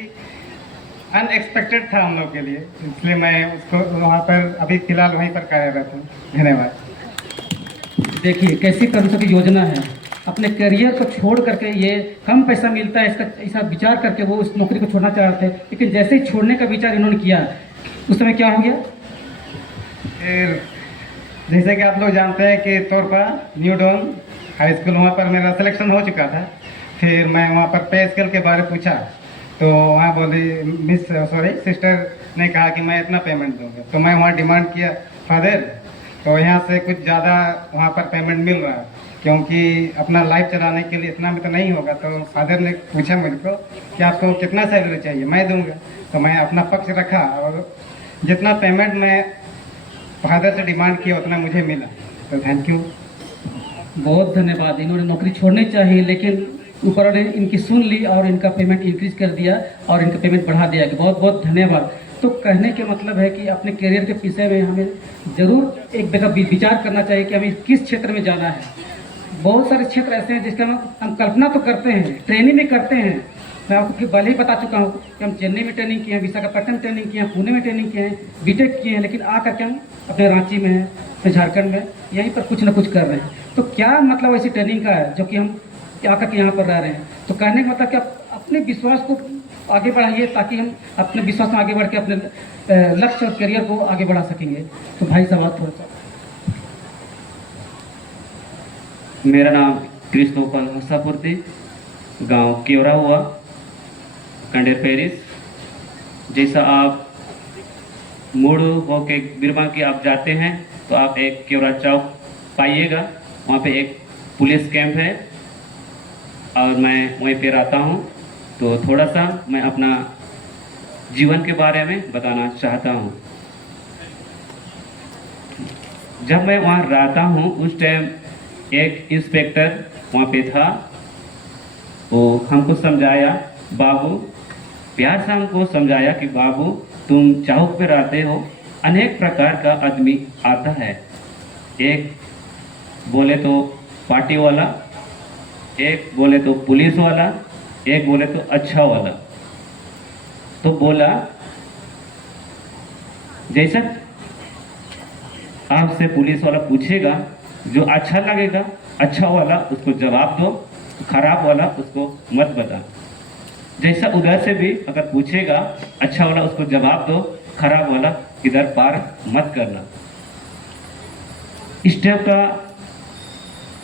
अनएक्सपेक्टेड था हम लोग के लिए, इसलिए मैं उसको वहाँ पर अभी फिलहाल वहीं पर कार्यरत हूँ। धन्यवाद। देखिए कैसी परमेश्वर की योजना है। अपने करियर को छोड़ करके, ये कम पैसा मिलता है इसका ऐसा विचार करके वो उस नौकरी को छोड़ना चाह रहे थे, लेकिन जैसे ही छोड़ने का विचार इन्होंने किया उस समय क्या हो गया? फिर जैसे कि आप लोग जानते हैं कि Torpa New Dawn High School, वहाँ पर मेरा सिलेक्शन हो चुका था। फिर मैं वहाँ पर पे स्केल के बारे में पूछा तो वहाँ बोली सिस्टर ने कहा कि मैं इतना पेमेंट दूँगा। तो मैं वहाँ डिमांड किया फादर, तो यहाँ से कुछ ज़्यादा वहाँ पर पेमेंट मिल रहा है, क्योंकि अपना लाइफ चलाने के लिए इतना में तो नहीं होगा। तो फादर ने पूछा मुझको कि आपको कितना सैलरी चाहिए, मैं दूँगा। तो मैं अपना पक्ष रखा और जितना पेमेंट मैं फादर से डिमांड किया उतना मुझे मिला। तो थैंक यू, बहुत धन्यवाद। इन्होंने नौकरी छोड़नी चाहिए, लेकिन ऊपर ने इनकी सुन ली और इनका पेमेंट इंक्रीज कर दिया और इनका पेमेंट बढ़ा दिया। बहुत बहुत धन्यवाद। तो कहने के मतलब है कि अपने करियर के विषय में हमें ज़रूर एक जगह विचार करना चाहिए कि हमें किस क्षेत्र में जाना है। बहुत सारे क्षेत्र ऐसे हैं जिसका हम कल्पना तो करते हैं, ट्रेनिंग भी करते हैं। मैं आपको पहले ही बता चुका हूँ कि हम चेन्नई में ट्रेनिंग किए हैं, विशाखापट्टनम ट्रेनिंग किए हैं, पुणे में ट्रेनिंग किए हैं, बीटेक किए हैं, लेकिन आ करके हम अपने रांची में हैं, अपने झारखंड में यहीं पर कुछ ना कुछ कर रहे हैं। तो क्या मतलब ऐसी ट्रेनिंग का है जो कि हम आकर के यहाँ पर रह रहे हैं? तो कहने का मतलब कि आप अपने विश्वास को आगे बढ़ाइए ताकि हम अपने विश्वास में आगे बढ़ के अपने लक्ष्य और करियर को आगे बढ़ा सकेंगे। तो भाई साहब आप थोड़ा सा। मेरा नाम कृष्णोपल हंसापुर्ती, गांव केवरा हुआ, कंडेर पेरिस। जैसा आप मुड़ होके बिरवा के आप जाते हैं तो आप एक केवरा चौक पाइएगा, वहाँ पे एक पुलिस कैंप है और मैं वहीं पे रहता हूँ। तो थोड़ा सा मैं अपना जीवन के बारे में बताना चाहता हूँ। जब मैं वहाँ रहता हूँ उस टाइम एक इंस्पेक्टर वहाँ पे था। वो हमको समझाया, बाबू, प्यार से हमको समझाया कि बाबू तुम चौक पे रहते हो, अनेक प्रकार का आदमी आता है। एक बोले तो पार्टी वाला, एक बोले तो पुलिस वाला, एक बोले तो अच्छा वाला। तो बोला जैसा आपसे पुलिस वाला पूछेगा, जो अच्छा लगेगा अच्छा वाला उसको जवाब दो, खराब वाला उसको मत बता। जैसा उधर से भी अगर पूछेगा, अच्छा वाला उसको जवाब दो, खराब वाला इधर पार मत करना। इस टाइप का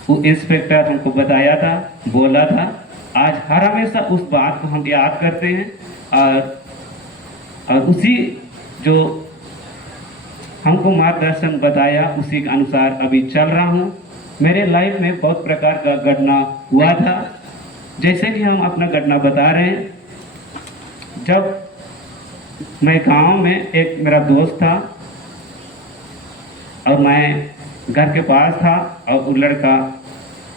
वो इंस्पेक्टर हमको बताया था, बोला था। आज हर हमेशा उस बात को हम याद करते हैं और उसी जो हमको मार्गदर्शन बताया उसी के अनुसार अभी चल रहा हूँ। मेरे लाइफ में बहुत प्रकार का घटना हुआ था, जैसे कि हम अपना घटना बता रहे हैं। जब मैं गांव में एक मेरा दोस्त था और मैं घर के पास था और वो लड़का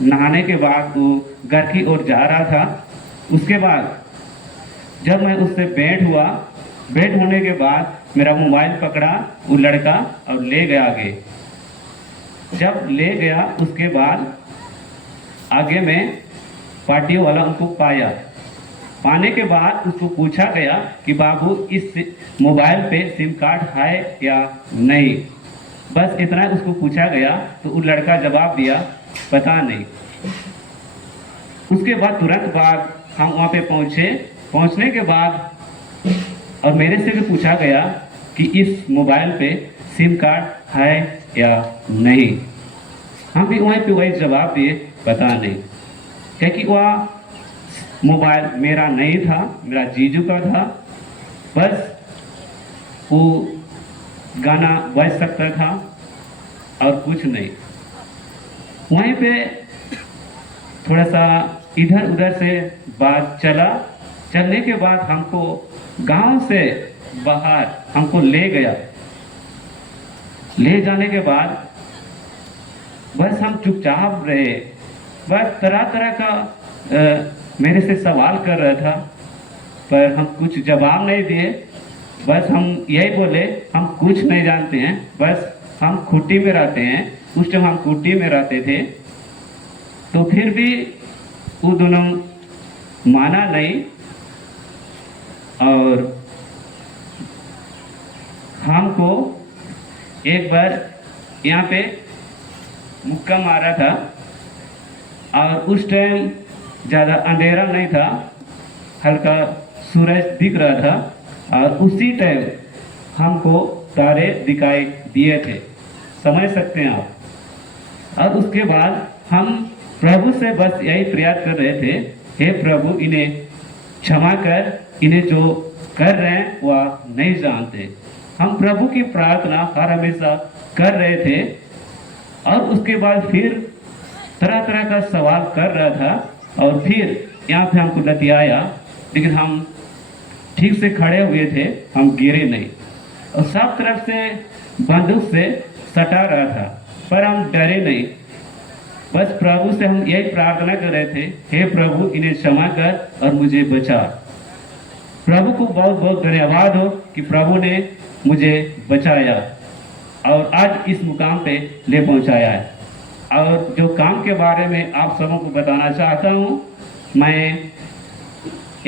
नहाने के बाद वो घर की ओर जा रहा था। उसके बाद जब मैं उससे भेंट होने के बाद मेरा मोबाइल पकड़ा वो लड़का और ले गया आगे। जब ले गया उसके बाद आगे में पार्टी वाला उनको पाने के बाद उसको पूछा गया कि बाबू इस मोबाइल पे सिम कार्ड है या नहीं। बस इतना उसको पूछा गया तो वो लड़का जवाब दिया पता नहीं। उसके बाद तुरंत बाद हम वहाँ पे पहुँचने के बाद और मेरे से भी पूछा गया कि इस मोबाइल पे सिम कार्ड है या नहीं। हम भी वहीं पे वही जवाब दिए पता नहीं, क्योंकि वह मोबाइल मेरा नहीं था, मेरा जीजू का था। बस वो गाना बज सकता था और कुछ नहीं। वहीं पे थोड़ा सा इधर उधर से बात चलने के बाद हमको गांव से बाहर हमको ले गया। ले जाने के बाद बस हम चुपचाप रहे। बस तरह तरह का मेरे से सवाल कर रहा था, पर हम कुछ जवाब नहीं दिए। बस हम यही बोले हम कुछ नहीं जानते हैं, बस हम खूंटी में रहते हैं। उस टाइम हम खूंटी में रहते थे। तो फिर भी वो दोनों माना नहीं और हमको एक बार यहाँ पे मुक्का मारा था और उस टाइम ज़्यादा अंधेरा नहीं था, हल्का सूरज दिख रहा था और उसी टाइम हमको तारे दिखाई दिए थे, समझ सकते हैं आप। और उसके बाद हम प्रभु से बस यही प्रयास कर रहे थे, हे प्रभु इन्हें क्षमा कर, इन्हें जो कर रहे हैं वह नहीं जानते। हम प्रभु की प्रार्थना हर हमेशा कर रहे थे और उसके बाद फिर तरह तरह का सवाल कर रहा था और फिर यहाँ पे हमको लतियाया, लेकिन हम ठीक से खड़े हुए थे, हम गिरे नहीं। और सब तरफ से बंदूक से सटा रहा था, पर हम डरे नहीं। बस प्रभु से हम यही प्रार्थना कर रहे थे, हे प्रभु इन्हें क्षमा कर और मुझे बचा। प्रभु को बहुत बहुत धन्यवाद हो कि प्रभु ने मुझे बचाया और आज इस मुकाम पे ले पहुंचाया है। और जो काम के बारे में आप सबों को बताना चाहता हूं, मैं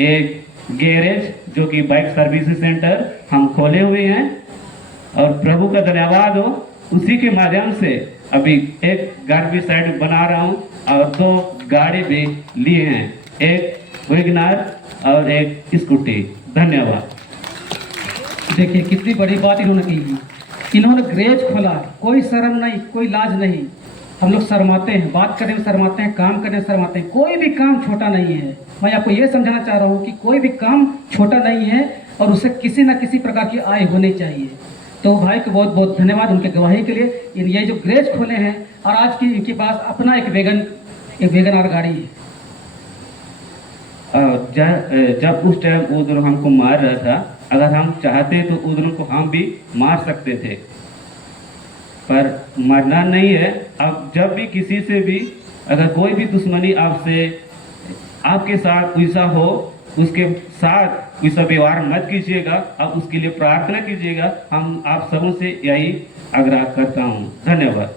एक गैरेज जो कि बाइक सर्विस सेंटर हम खोले हुए हैं और प्रभु का धन्यवाद हो, उसी के माध्यम से अभी एक घर भी साइड बना रहा हूं और 2 गाड़ी भी लिए हैं, एक वैगनर और एक स्कूटी। धन्यवाद। देखिए कितनी बड़ी बात इन्होंने की। इन्होंने गैरेज खोला, कोई शर्म नहीं, कोई लाज नहीं। हम लोग शर्माते हैं, बात करने में शर्माते हैं, काम करने में शर्माते हैं। कोई भी काम छोटा नहीं है। मैं आपको ये समझाना चाह रहा हूँ कि कोई भी काम छोटा नहीं है और उसे किसी न किसी प्रकार की आय होनी चाहिए। तो भाई को बहुत बहुत धन्यवाद उनके गवाही के लिए। ये जो गैरेज खोले हैं और आज की इनके पास अपना एक वैगन एक वैगन आर गाड़ी है। और जब उस टाइम वो दोनों हमको मार रहा था, अगर हम चाहते तो उस दोनों को हम भी मार सकते थे, पर मरना नहीं है। अब जब भी किसी से भी अगर कोई भी दुश्मनी आपके साथ वैसा हो, उसके साथ वैसा व्यवहार मत कीजिएगा, आप उसके लिए प्रार्थना कीजिएगा। हम आप सबों से यही आग्रह करता हूँ। धन्यवाद।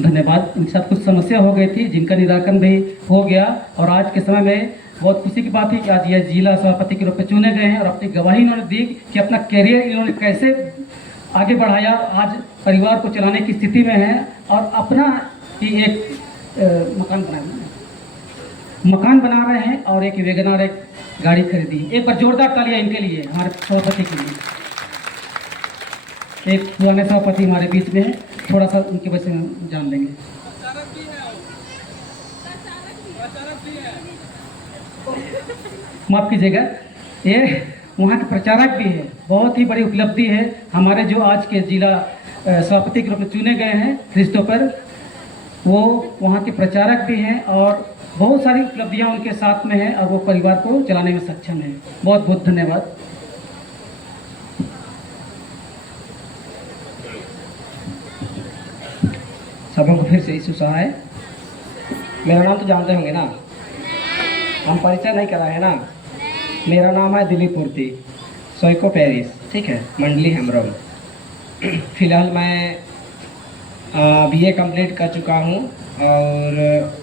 धन्यवाद। इनके साथ कुछ समस्या हो गई थी जिनका निराकरण भी हो गया, और आज के समय में बहुत खुशी की बात है कि आज यह जिला सभापति के रूप में चुने गए हैं और अपनी गवाही इन्होंने दी कि अपना कैरियर इन्होंने कैसे आगे बढ़ाया, आज परिवार को चलाने की स्थिति में है और अपना ही एक मकान बना रहे हैं और एक वैगनआर एक गाड़ी खरीदी। एक बार जोरदार तालियां इनके लिए, हमारे सभापति के लिए। एक पुराने सभापति हमारे बीच में है, थोड़ा सा उनके वजह से हम जान लेंगे। माफ कीजिएगा, ये वहाँ के प्रचारक भी है। बहुत ही बड़ी उपलब्धि है हमारे जो आज के जिला सभापति के रूप में चुने गए हैं क्रिस्टोफर, वो वहाँ के प्रचारक भी हैं और बहुत सारी उपलब्धियाँ उनके साथ में हैं और वो परिवार को चलाने में सक्षम है। बहुत बहुत धन्यवाद। सबों को फिर से यीशु सहाय। मेरा नाम तो जानते होंगे ना, हम परिचय नहीं कराए हैं ना। मेरा नाम है दिलीप मूर्ति, सोइको पेरिस, ठीक है, मंडली हेमरम। फिलहाल मैं बीए कंप्लीट कर चुका हूँ और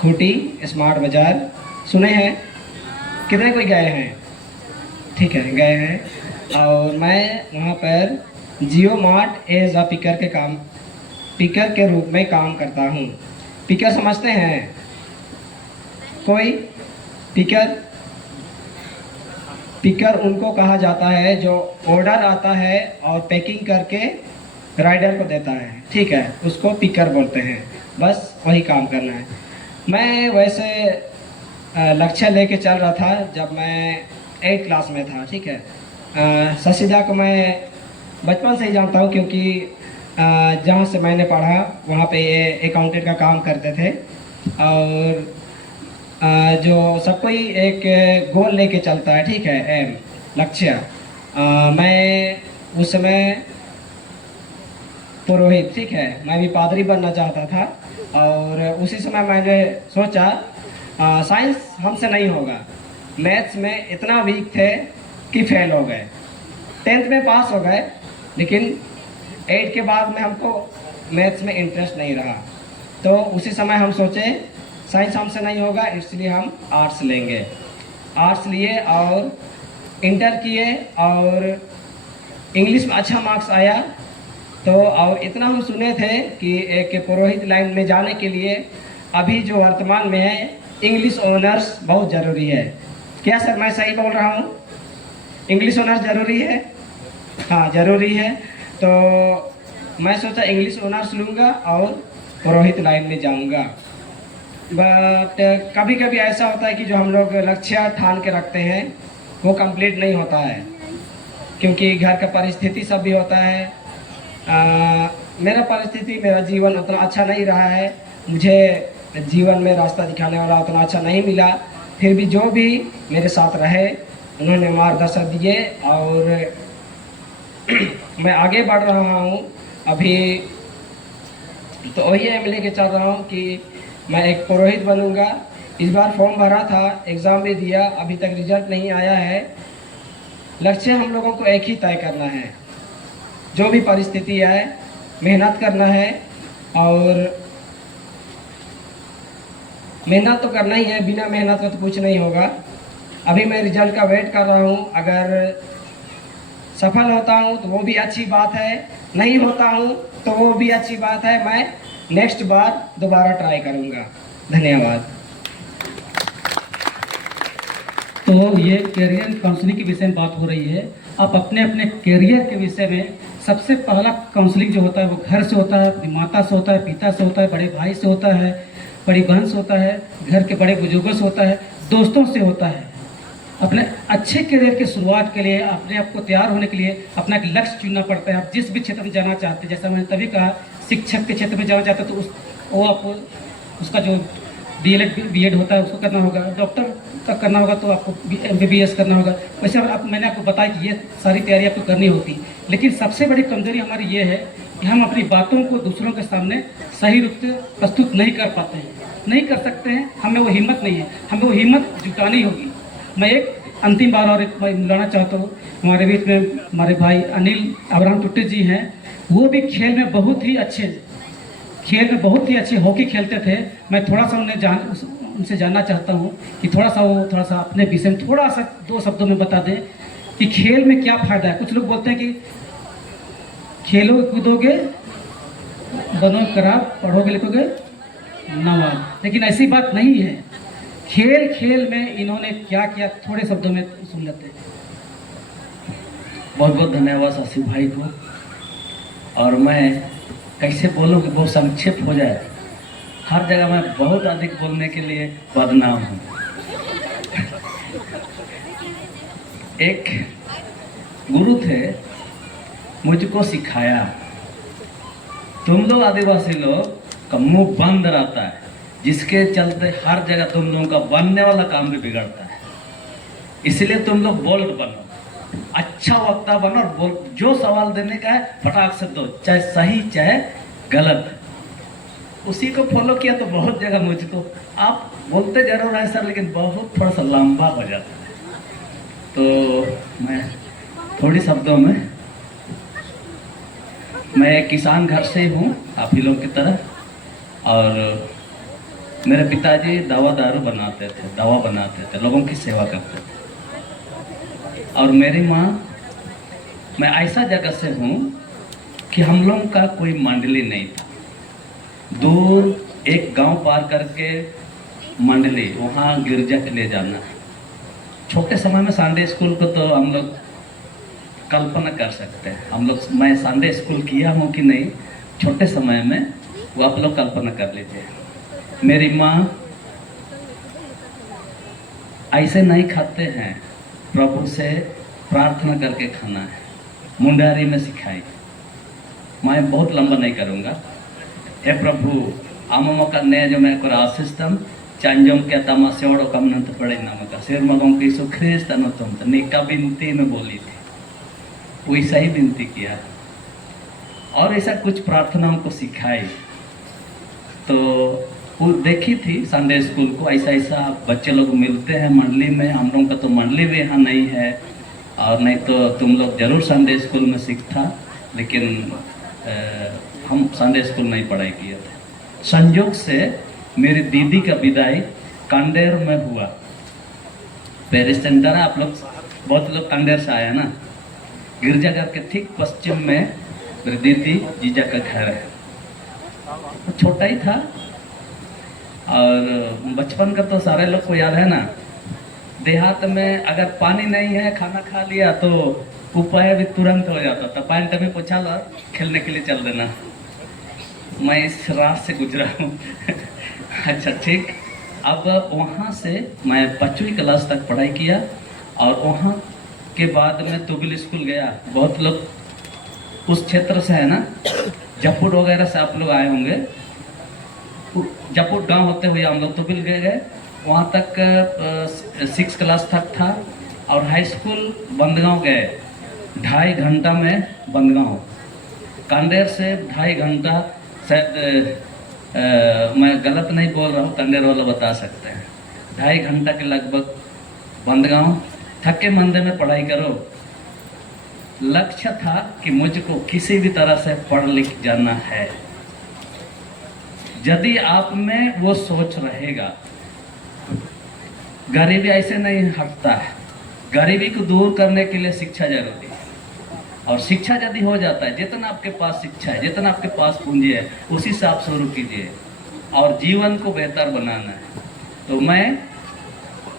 खूंटी स्मार्ट बाज़ार सुने हैं, कितने कोई गए हैं? ठीक है, गए हैं। और मैं वहाँ पर जियो मार्ट एज अ पिकर के रूप में काम करता हूँ। पिकर समझते हैं कोई? पिकर उनको कहा जाता है जो ऑर्डर आता है और पैकिंग करके राइडर को देता है, ठीक है, उसको पिकर बोलते हैं। बस वही काम करना है। मैं वैसे लक्ष्य लेके चल रहा था जब मैं 8th क्लास में था, ठीक है। शशिदा को मैं बचपन से ही जानता हूँ क्योंकि जहाँ से मैंने पढ़ा वहाँ पे ये अकाउंटेंट का काम करते थे और जो सब कोई एक गोल लेके चलता है, ठीक है, एम लक्ष्य। मैं उस समय पुरोहित, ठीक है, मैं भी पादरी बनना चाहता था और उसी समय मैंने सोचा साइंस हमसे नहीं होगा। मैथ्स में इतना वीक थे कि फेल हो गए। 10th में पास हो गए, लेकिन 8 के बाद में हमको मैथ्स में इंटरेस्ट नहीं रहा। तो उसी समय हम सोचे साइंस हमसे नहीं होगा, इसलिए हम आर्ट्स लेंगे। आर्ट्स लिए और इंटर किए और इंग्लिश में अच्छा मार्क्स आया। तो और इतना हम सुने थे कि एक पुरोहित लाइन में जाने के लिए अभी जो वर्तमान में है इंग्लिश ऑनर्स बहुत ज़रूरी है। क्या सर मैं सही बोल रहा हूँ? इंग्लिश ऑनर्स ज़रूरी है? हाँ, ज़रूरी है। तो मैं सोचा इंग्लिश ऑनर्स लूँगा और पुरोहित लाइन में जाऊँगा। बट कभी कभी ऐसा होता है कि जो हम लोग लक्ष्य ठान के रखते हैं वो कंप्लीट नहीं होता है, क्योंकि घर का परिस्थिति सब भी होता है। मेरा जीवन उतना अच्छा नहीं रहा है, मुझे जीवन में रास्ता दिखाने वाला उतना अच्छा नहीं मिला। फिर भी जो भी मेरे साथ रहे उन्होंने मार्गदर्शन दिए और मैं आगे बढ़ रहा हूँ। अभी तो वही एम लेके चल रहा हूँ कि मैं एक पुरोहित बनूंगा। इस बार फॉर्म भरा था, एग्ज़ाम भी दिया, अभी तक रिजल्ट नहीं आया है। लक्ष्य हम लोगों को एक ही तय करना है, जो भी परिस्थिति है मेहनत करना है और मेहनत तो करना ही है, बिना मेहनत का तो कुछ नहीं होगा। अभी मैं रिजल्ट का वेट कर रहा हूँ, अगर सफल होता हूँ तो वो भी अच्छी बात है, नहीं होता हूँ तो वो भी अच्छी बात है। मैं नेक्स्ट बार दोबारा ट्राई करूँगा। धन्यवाद। तो ये कैरियर काउंसलिंग के विषय में बात हो रही है। आप अपने अपने कैरियर के विषय में सबसे पहला काउंसलिंग जो होता है वो घर से होता है, अपनी माता से होता है, पिता से होता है, बड़े भाई से होता है, बड़ी बहन से होता है, घर के बड़े बुजुर्गों से होता है, दोस्तों से होता है। अपने अच्छे करियर की शुरुआत के लिए अपने आप को तैयार होने के लिए अपना एक लक्ष्य चुनना पड़ता है। आप जिस भी क्षेत्र में जाना चाहते हैं, जैसा मैंने तभी कहा शिक्षक के क्षेत्र में जाना चाहते हैं तो वो आप उसका जो DLED B.Ed होता है उसको करना होगा, डॉक्टर का करना होगा तो आपको MBBS करना होगा। वैसे मैंने आपको बताया कि ये सारी तैयारी आपको करनी होती, लेकिन सबसे बड़ी कमजोरी हमारी ये है कि हम अपनी बातों को दूसरों के सामने सही रूप से प्रस्तुत नहीं कर पाते हैं, नहीं कर सकते हैं, हमें वो हिम्मत नहीं है, हमें वो हिम्मत जुटानी होगी। मैं एक अंतिम बार और एक मिलाना चाहता हूँ, हमारे बीच में हमारे भाई अनिल अब्राहम टुट्टे जी हैं, वो भी खेल में बहुत ही अच्छे हॉकी खेलते थे। मैं थोड़ा सा उनसे जानना चाहता हूँ कि थोड़ा सा अपने विषय में थोड़ा सा 2 शब्दों में बता दें कि खेल में क्या फ़ायदा है। कुछ लोग बोलते हैं कि खेलोगे कूदोगे बनोगे करार, पढ़ोगे लिखोगे नवाब, लेकिन ऐसी बात नहीं है। खेल में इन्होंने क्या किया, थोड़े शब्दों में सुन लेते हैं। बहुत बहुत धन्यवाद शशि भाई को। और मैं कैसे बोलूँ कि बहुत संक्षिप्त हो जाए, हर जगह मैं बहुत अधिक बोलने के लिए बदनाम हूँ। एक गुरु थे, मुझको सिखाया, तुम लोग आदिवासी लोग का मुंह बंद रहता है, जिसके चलते हर जगह तुम लोगों का बनने वाला काम भी बिगड़ता है। इसलिए तुम लोग बोल्ड बनो, अच्छा वक्ता बनो, और बोल जो सवाल देने का है फटाक से दो, चाहे सही चाहे गलत। उसी को फॉलो किया तो बहुत जगह मुझको, आप बोलते जरूर है सर, लेकिन बहुत थोड़ा सा लंबा हो जाता है। तो मैं थोड़ी शब्दों में, मैं किसान घर से हूँ आप ही लोग की तरह, और मेरे पिताजी दवा दारू बनाते थे, दवा बनाते थे, लोगों की सेवा करते थे। और मेरी माँ, मैं ऐसा जगह से हूँ कि हम लोगों का कोई मंडली नहीं था। दूर एक गांव पार करके मंडली, वहाँ गिरजा के लिए जाना है। छोटे समय में संडे स्कूल को तो हम लोग कल्पना कर सकते हैं, हम लोग, मैं संडे स्कूल किया हूँ कि नहीं छोटे समय में, वो आप लोग कल्पना कर लीजिए। मेरी माँ ऐसे नहीं खाते हैं, प्रभु से प्रार्थना करके खाना है, मुंडारी में सिखाई। मैं बहुत लंबा नहीं करूँगा। हे प्रभु आम का ने जो मैं आशीषम चांजम क्या तमा सेवड़ो कम नंत पड़े नाम का शेर मगों की सुख्रीस तनो तुम निका बिनती में बोली थी, वैसा ही विनती किया और ऐसा कुछ प्रार्थनाओं को सिखाई। तो वो देखी थी संडे स्कूल को, ऐसा ऐसा बच्चे लोग मिलते हैं मंडली में। हम लोगों का तो मंडली भी यहाँ नहीं है, और नहीं तो तुम लोग जरूर संडे स्कूल में सीखता, लेकिन हम संडे स्कूल नहीं पढ़ाई किए थे। संयोग से मेरी दीदी का विदाई कांडेर में हुआ। पेरिस सेंटर है, आप लोग बहुत लोग कांडेर से आए ना। गिरजाघर के ठीक पश्चिम में मेरी दीदी जीजा का घर है। छोटा ही था, और बचपन का तो सारे लोग को याद है ना, देहात में अगर पानी नहीं है, खाना खा लिया तो उपाय भी तुरंत हो जाता था, पैंट में पोछा ला, खेलने के लिए चल देना। मैं इस रात से गुजरा हूँ। अच्छा ठीक। अब वहाँ से मैं 5वीं क्लास तक पढ़ाई किया, और वहाँ के बाद में तुबिल स्कूल गया। बहुत लोग उस क्षेत्र से है ना, जपुट वगैरह से आप लोग आए होंगे। जपुट गांव होते हुए हम लोग तुबिल गए, वहाँ तक 6 क्लास तक था। और हाई स्कूल बंदगांव गए, 2.5 घंटा में बंदगांव। कांडेर से 2.5 घंटा, शायद मैं गलत नहीं बोल रहा हूँ, कांडेर वाला बता सकते हैं। 2.5 घंटा के लगभग बंदगांव, थके मंदे में पढ़ाई करो। लक्ष्य था कि मुझको किसी भी तरह से पढ़ लिख जाना है। यदि आप में वो सोच रहेगा, गरीबी ऐसे नहीं हटता है। गरीबी को दूर करने के लिए शिक्षा जरूरी है, और शिक्षा यदि हो जाता है, जितना आपके पास शिक्षा है, जितना आपके पास पूंजी है, उसी से आप शुरू कीजिए और जीवन को बेहतर बनाना है। तो मैं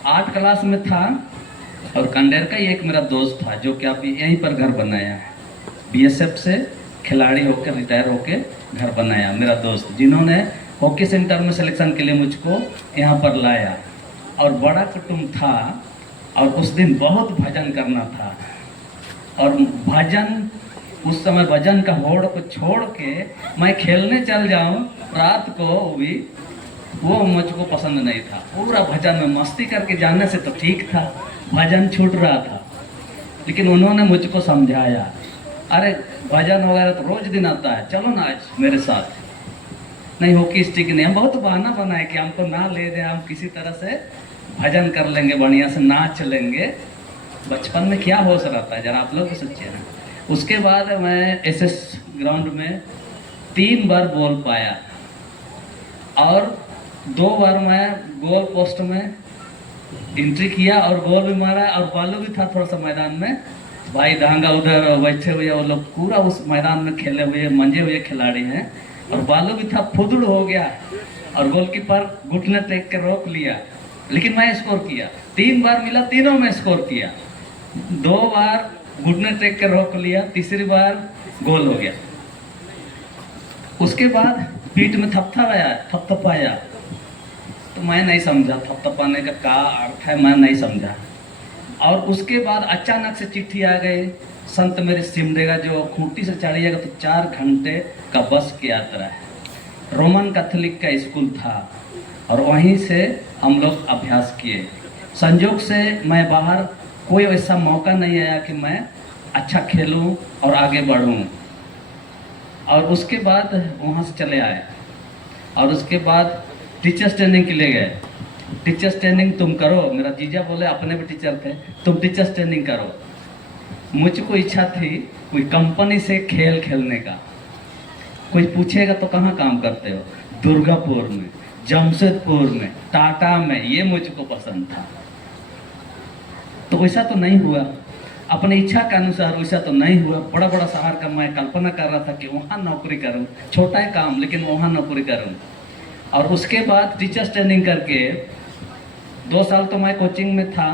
8 क्लास में था, और कंडेर का ही एक मेरा दोस्त था जो कि अभी यहीं पर घर बनाया है। BSF से खिलाड़ी होकर रिटायर होकर घर बनाया मेरा दोस्त, जिन्होंने हॉकी सेंटर में सिलेक्शन के लिए मुझको यहाँ पर लाया। और बड़ा कुटुंब था, और उस दिन बहुत भजन करना था। और भजन, उस समय भजन का होड़ को छोड़ के मैं खेलने चल जाऊं रात को भी, वो मुझको पसंद नहीं था। पूरा भजन में मस्ती करके जाने से तो ठीक था, भजन छूट रहा था। लेकिन उन्होंने मुझको समझाया, अरे भजन वगैरह तो रोज दिन आता है, चलो ना आज मेरे साथ। नहीं होकी स्टिक नहीं, हम बहुत बहाना बनाए कि हमको ना ले दे, हम किसी तरह से भजन कर लेंगे, बढ़िया से नाच लेंगे। बचपन में क्या होश रहता है, जरा आप लोग सोचिए ना। उसके बाद मैं एसएस ग्राउंड में 3 बार बॉल पाया और 2 बार मैं गोल पोस्ट में एंट्री किया और गोल भी मारा। और बालू भी था थोड़ा सा मैदान में, भाई धांगा उधर बैठे हुए, वो लोग पूरा उस मैदान में खेले हुए मंजे हुए खिलाड़ी हैं। और बालू भी था, फुदड़ हो गया और गोलकीपर घुटने टेक के रोक लिया, लेकिन मैं स्कोर किया। 3 बार मिला, तीनों में स्कोर किया। 2 बार घुटने टेक के रोक लिया, तीसरी बार गोल हो गया। उसके बाद पीठ में थपथपाया, तो मैं नहीं समझा थपथपाने का क्या अर्थ है, मैं नहीं समझा। और उसके बाद अचानक से चिट्ठी आ गई, संत मेरे सिमरेगा, जो खूंटी से चढ़िएगा तो 4 घंटे का बस की यात्रा है। रोमन कैथोलिक का स्कूल था और वहीं से हम लोग अभ्यास किए। संयोग से मैं बाहर, कोई ऐसा मौका नहीं आया कि मैं अच्छा खेलूं और आगे बढ़ूं। और उसके बाद वहाँ से चले आए और उसके बाद टीचर्स ट्रेनिंग के लिए गए। टीचर्स ट्रेनिंग तुम करो, मेरा जीजा बोले, अपने भी टीचर थे, तुम टीचर्स ट्रेनिंग करो। मुझको इच्छा थी कोई कंपनी से खेल खेलने का। कोई पूछेगा तो कहाँ काम करते हो, दुर्गापुर में, जमशेदपुर में, टाटा में, ये मुझको पसंद था। तो वैसा तो नहीं हुआ, अपनी इच्छा के अनुसार वैसा तो नहीं हुआ। बड़ा बड़ा शहर का मैं कल्पना कर रहा था कि वहाँ नौकरी करूँ, छोटा है काम लेकिन वहाँ नौकरी करूँ। और उसके बाद टीचर्स ट्रेनिंग करके 2 साल तो मैं कोचिंग में था,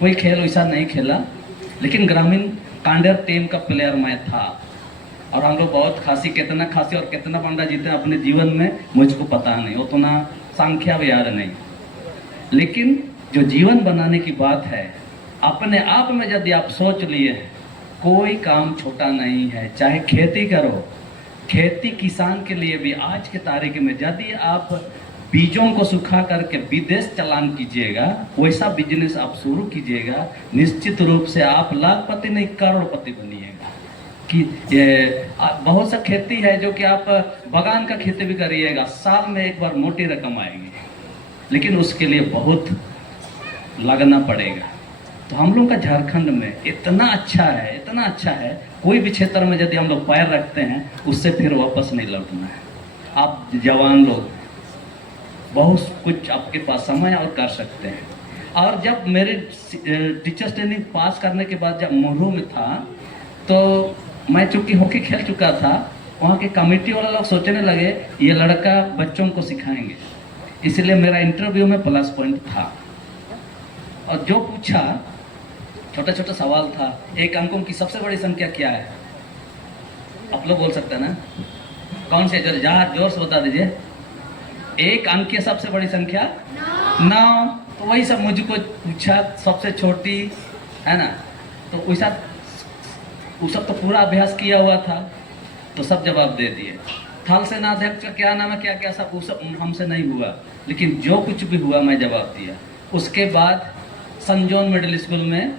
कोई खेल वैसा नहीं खेला, लेकिन ग्रामीण कांडेर टीम का प्लेयर मैं था। और हम लोग बहुत खासी, कितना खासी और कितना बंडा जीते अपने जीवन में मुझको पता नहीं, उतना संख्या भी याद नहीं। लेकिन जो जीवन बनाने की बात है, अपने आप में यदि आप सोच लिए, कोई काम छोटा नहीं है। चाहे खेती करो, खेती किसान के लिए भी आज के तारीख में यदि आप बीजों को सुखा करके विदेश चलान कीजिएगा, वैसा बिजनेस आप शुरू कीजिएगा, निश्चित रूप से आप लाखपति नहीं करोड़पति बनिएगा। कि बहुत सा खेती है जो कि आप बागान का खेती भी करिएगा, साल में एक बार मोटी रकम आएगी, लेकिन उसके लिए बहुत लगना पड़ेगा। तो हम लोग का झारखंड में इतना अच्छा है, इतना अच्छा है, कोई भी क्षेत्र में यदि हम लोग पैर रखते हैं उससे फिर वापस नहीं लौटना है। आप जवान लोग बहुत कुछ आपके पास समय और कर सकते हैं। और जब मेरे टीचर्स ट्रेनिंग पास करने के बाद जब मोरू में था, तो मैं चूँकि हॉकी खेल चुका था, वहाँ के कमेटी वाले लोग सोचने लगे ये लड़का बच्चों को सिखाएंगे, इसलिए मेरा इंटरव्यू में प्लस पॉइंट था। और जो पूछा, छोटा छोटा सवाल था, एक अंकों की सबसे बड़ी संख्या क्या है, आप लोग बोल सकते हैं ना, कौन से, जोर से बता दीजिए। एक अंक की सबसे बड़ी संख्या 9। तो वही सब मुझको पूछा, सबसे छोटी है ना, तो वैसा वो सब तो पूरा अभ्यास किया हुआ था, तो सब जवाब दे दिए। थल सेनाध्यक्ष का क्या नाम है, क्या क्या सब, वो सब हमसे नहीं हुआ, लेकिन जो कुछ भी हुआ मैं जवाब दिया। उसके बाद सन जॉन मिडिल स्कूल में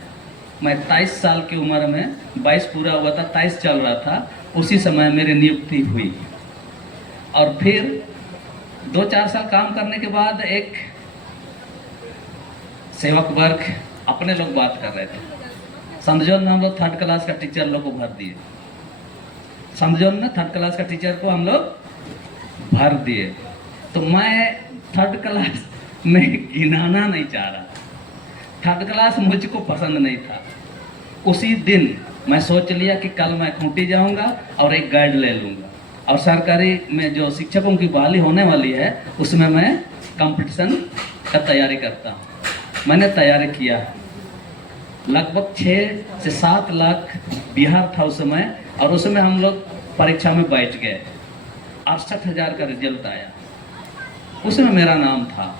मैं 23 साल की उम्र में, 22 पूरा हुआ था, 23 चल रहा था, उसी समय मेरी नियुक्ति हुई। और फिर 2-4 साल काम करने के बाद एक सेवक वर्ग, अपने लोग बात कर रहे थे, संतजोन में हम लोग 3rd क्लास का टीचर लोग को भर दिए। संतजोन में 3rd क्लास का टीचर को हम लोग भर दिए। तो मैं 3rd क्लास में गिनाना नहीं चाह रहा, 3rd क्लास मुझको पसंद नहीं था। उसी दिन मैं सोच लिया कि कल मैं खूंटी जाऊंगा और एक गाइड ले लूँगा, और सरकारी में जो शिक्षकों की बहाली होने वाली है उसमें मैं कंपटीशन का तैयारी करता हूँ। मैंने तैयारी किया, लगभग 6 से 7 लाख बिहार था उस समय, और उसमें हम लोग परीक्षा में बैठ गए। 68,000 का रिजल्ट आया, उसमें मेरा नाम था।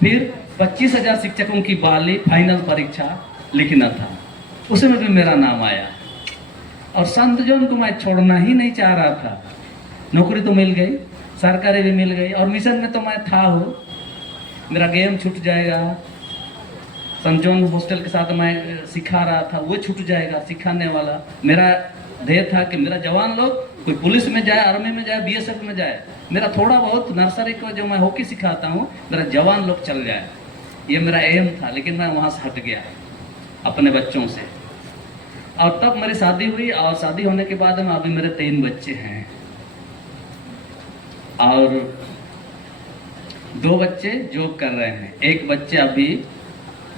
फिर 25,000 शिक्षकों की बहाली फाइनल परीक्षा लिखना था, उसमें भी मेरा नाम आया। और संत जॉन को मैं छोड़ना ही नहीं चाह रहा था। नौकरी तो मिल गई, सरकारी भी मिल गई, और मिशन में तो मैं था हूँ। मेरा गेम छूट जाएगा, संत जॉन हॉस्टल के साथ मैं सिखा रहा था, वो छूट जाएगा सिखाने वाला। मेरा ध्येय था कि मेरा जवान लोग कोई पुलिस में जाए, आर्मी में जाए, बीएसएफ में जाए, मेरा थोड़ा बहुत नर्सरी को जो मैं हॉकी सिखाता हूँ मेरा जवान लोग चल जाए, ये मेरा एम था। लेकिन मैं वहाँ से हट गया अपने बच्चों से, और तब मेरी शादी हुई, और शादी होने के बाद में अभी मेरे 3 बच्चे हैं, और 2 बच्चे जॉब कर रहे हैं। एक बच्चे अभी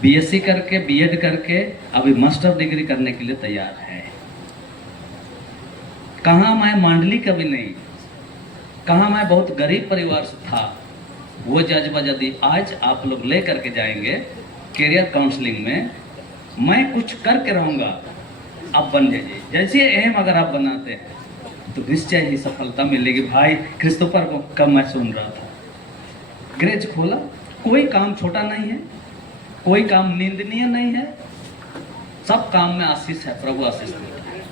बीएससी करके बीएड करके अभी मास्टर डिग्री करने के लिए तैयार है। कहाँ मैं मांडली कभी नहीं, कहाँ मैं बहुत गरीब परिवार से था, वो जज्बा यदि आज आप लोग ले करके जाएंगे करियर काउंसलिंग में, मैं कुछ करके रहूँगा, आप बन जाइए। जैसे एम अगर आप बनाते हैं तो निश्चय ही सफलता मिलेगी। भाई क्रिस्टोफर को कब मैं सुन रहा था, ग्रेज खोला, कोई काम छोटा नहीं है, कोई काम निंदनीय नहीं है, सब काम में आशीष है, प्रभु आशीष देता है।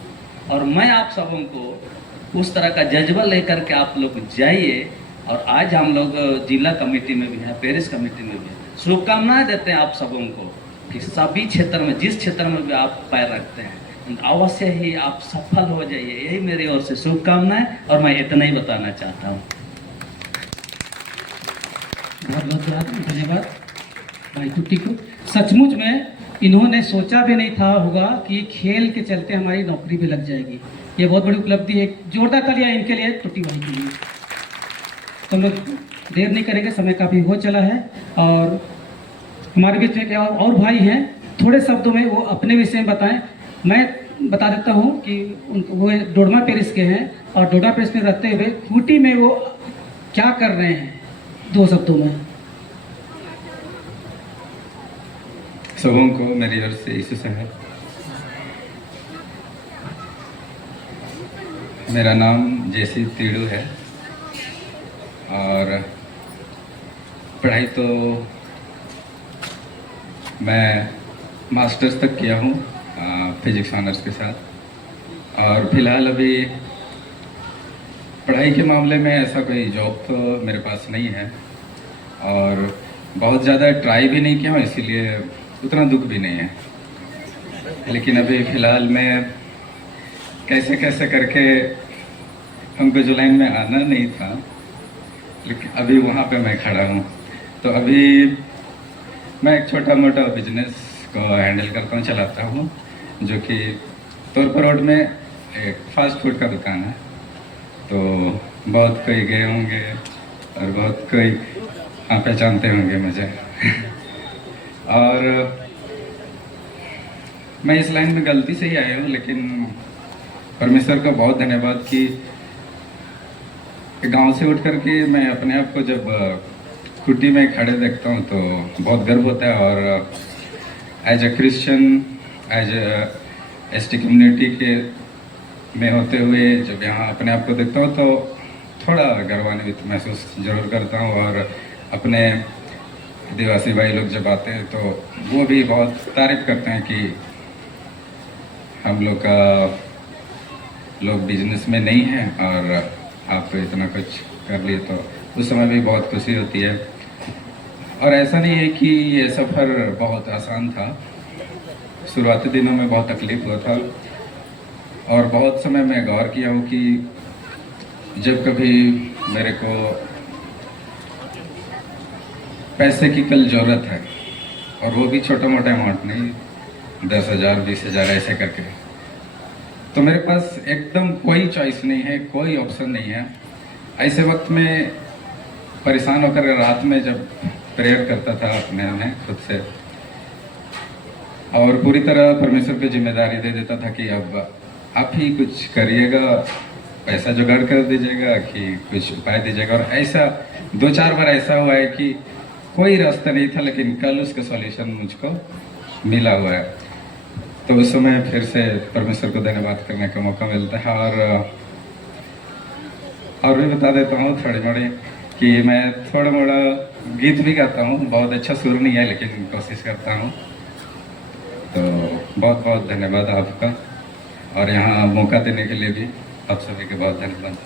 और मैं आप सबों को उस तरह का जज्बा लेकर के आप लोग जाइए। और आज हम लोग जिला कमेटी में भी हैं, पेरिस कमेटी में भी हैं, शुभकामनाएं देते हैं आप सबों को कि सभी क्षेत्र में, जिस क्षेत्र में भी आप पैर रखते हैं, अवश्य ही आप सफल हो जाइए। यही मेरी ओर से शुभकामनाएं, और मैं इतना ही बताना चाहता हूँ। बहुत बहुत धन्यवाद भाई टुट्टी को। सचमुच में इन्होंने सोचा भी नहीं था होगा कि खेल के चलते हमारी नौकरी भी लग जाएगी। ये बहुत बड़ी उपलब्धि है, जोरदार तालियां इनके लिए, टुट्टी भाई के लिए। तो हम लोग देर नहीं करेंगे, समय काफ़ी हो चला है, और हमारे बीच में और भाई हैं, थोड़े शब्दों में वो अपने विषय में बताएं। मैं बता देता हूँ कि वो डोडमा पेरिस के हैं, और डोडमा पेरिस में रहते हुए खूंटी में वो क्या कर रहे हैं, 2 शब्दों में। सबों को मेरी ओर से यीशु से है। मेरा नाम जेसी तीड़ू है, और पढ़ाई तो मैं मास्टर्स तक किया हूँ फिजिक्स ऑनर्स के साथ, और फिलहाल अभी पढ़ाई के मामले में ऐसा कोई जॉब तो मेरे पास नहीं है, और बहुत ज़्यादा ट्राई भी नहीं किया हूँ, इसीलिए उतना दुख भी नहीं है। लेकिन अभी फ़िलहाल मैं कैसे कैसे करके, हमको जो लाइन में आना नहीं था, लेकिन अभी वहाँ पे मैं खड़ा हूँ। तो अभी मैं एक छोटा मोटा बिजनेस को हैंडल करता हूँ, चलाता हूँ, जो कि तोरपर रोड में एक फास्ट फूड का दुकान है। तो बहुत कोई गए होंगे और बहुत कोई यहाँ पहचानते होंगे मुझे। और मैं इस लाइन में गलती से ही आया हूँ, लेकिन परमेश्वर का बहुत धन्यवाद कि गांव से उठ करके मैं अपने आप को जब खुटी में खड़े देखता हूँ तो बहुत गर्व होता है। और as a Christian, as ST community के में होते हुए जब यहाँ अपने आप को देखता हूँ तो थोड़ा गर्वान्वित महसूस जरूर करता हूँ। और अपने आदिवासी भाई लोग जब आते हैं तो वो भी बहुत तारीफ करते हैं कि हम लोग का लोग बिजनेस में नहीं हैं और आप तो इतना कुछ कर लिए, तो उस समय भी बहुत खुशी होती है। और ऐसा नहीं है कि ये सफ़र बहुत आसान था, शुरुआती दिनों में बहुत तकलीफ हुआ था। और बहुत समय मैं गौर किया हूँ कि जब कभी मेरे को पैसे की कल ज़रूरत है, और वो भी छोटा मोटा अमाउंट नहीं, 10,000 20,000 ऐसे करके, तो मेरे पास एकदम कोई चॉइस नहीं है, कोई ऑप्शन नहीं है। ऐसे वक्त में परेशान होकर रात में जब प्रेयर करता था अपने में खुद से, और पूरी तरह परमेश्वर को जिम्मेदारी दे देता था कि अब आप ही कुछ करिएगा, पैसा जुगाड़ कर दीजिएगा कि कुछ उपाय दीजिएगा। और ऐसा 2-4 बार ऐसा हुआ है कि कोई रास्ता नहीं था, लेकिन कल उसका सॉल्यूशन मुझको मिला हुआ है। तो उस समय फिर से परमेश्वर को धन्यवाद करने का मौका मिलता है। और भी बता देता हूँ थोड़ी मोड़ी कि मैं थोड़ा मोड़ा गीत भी गाता हूँ, बहुत अच्छा सुर नहीं है लेकिन कोशिश करता हूँ। तो बहुत बहुत धन्यवाद आपका, और यहाँ मौका देने के लिए भी आप सभी के बहुत धन्यवाद।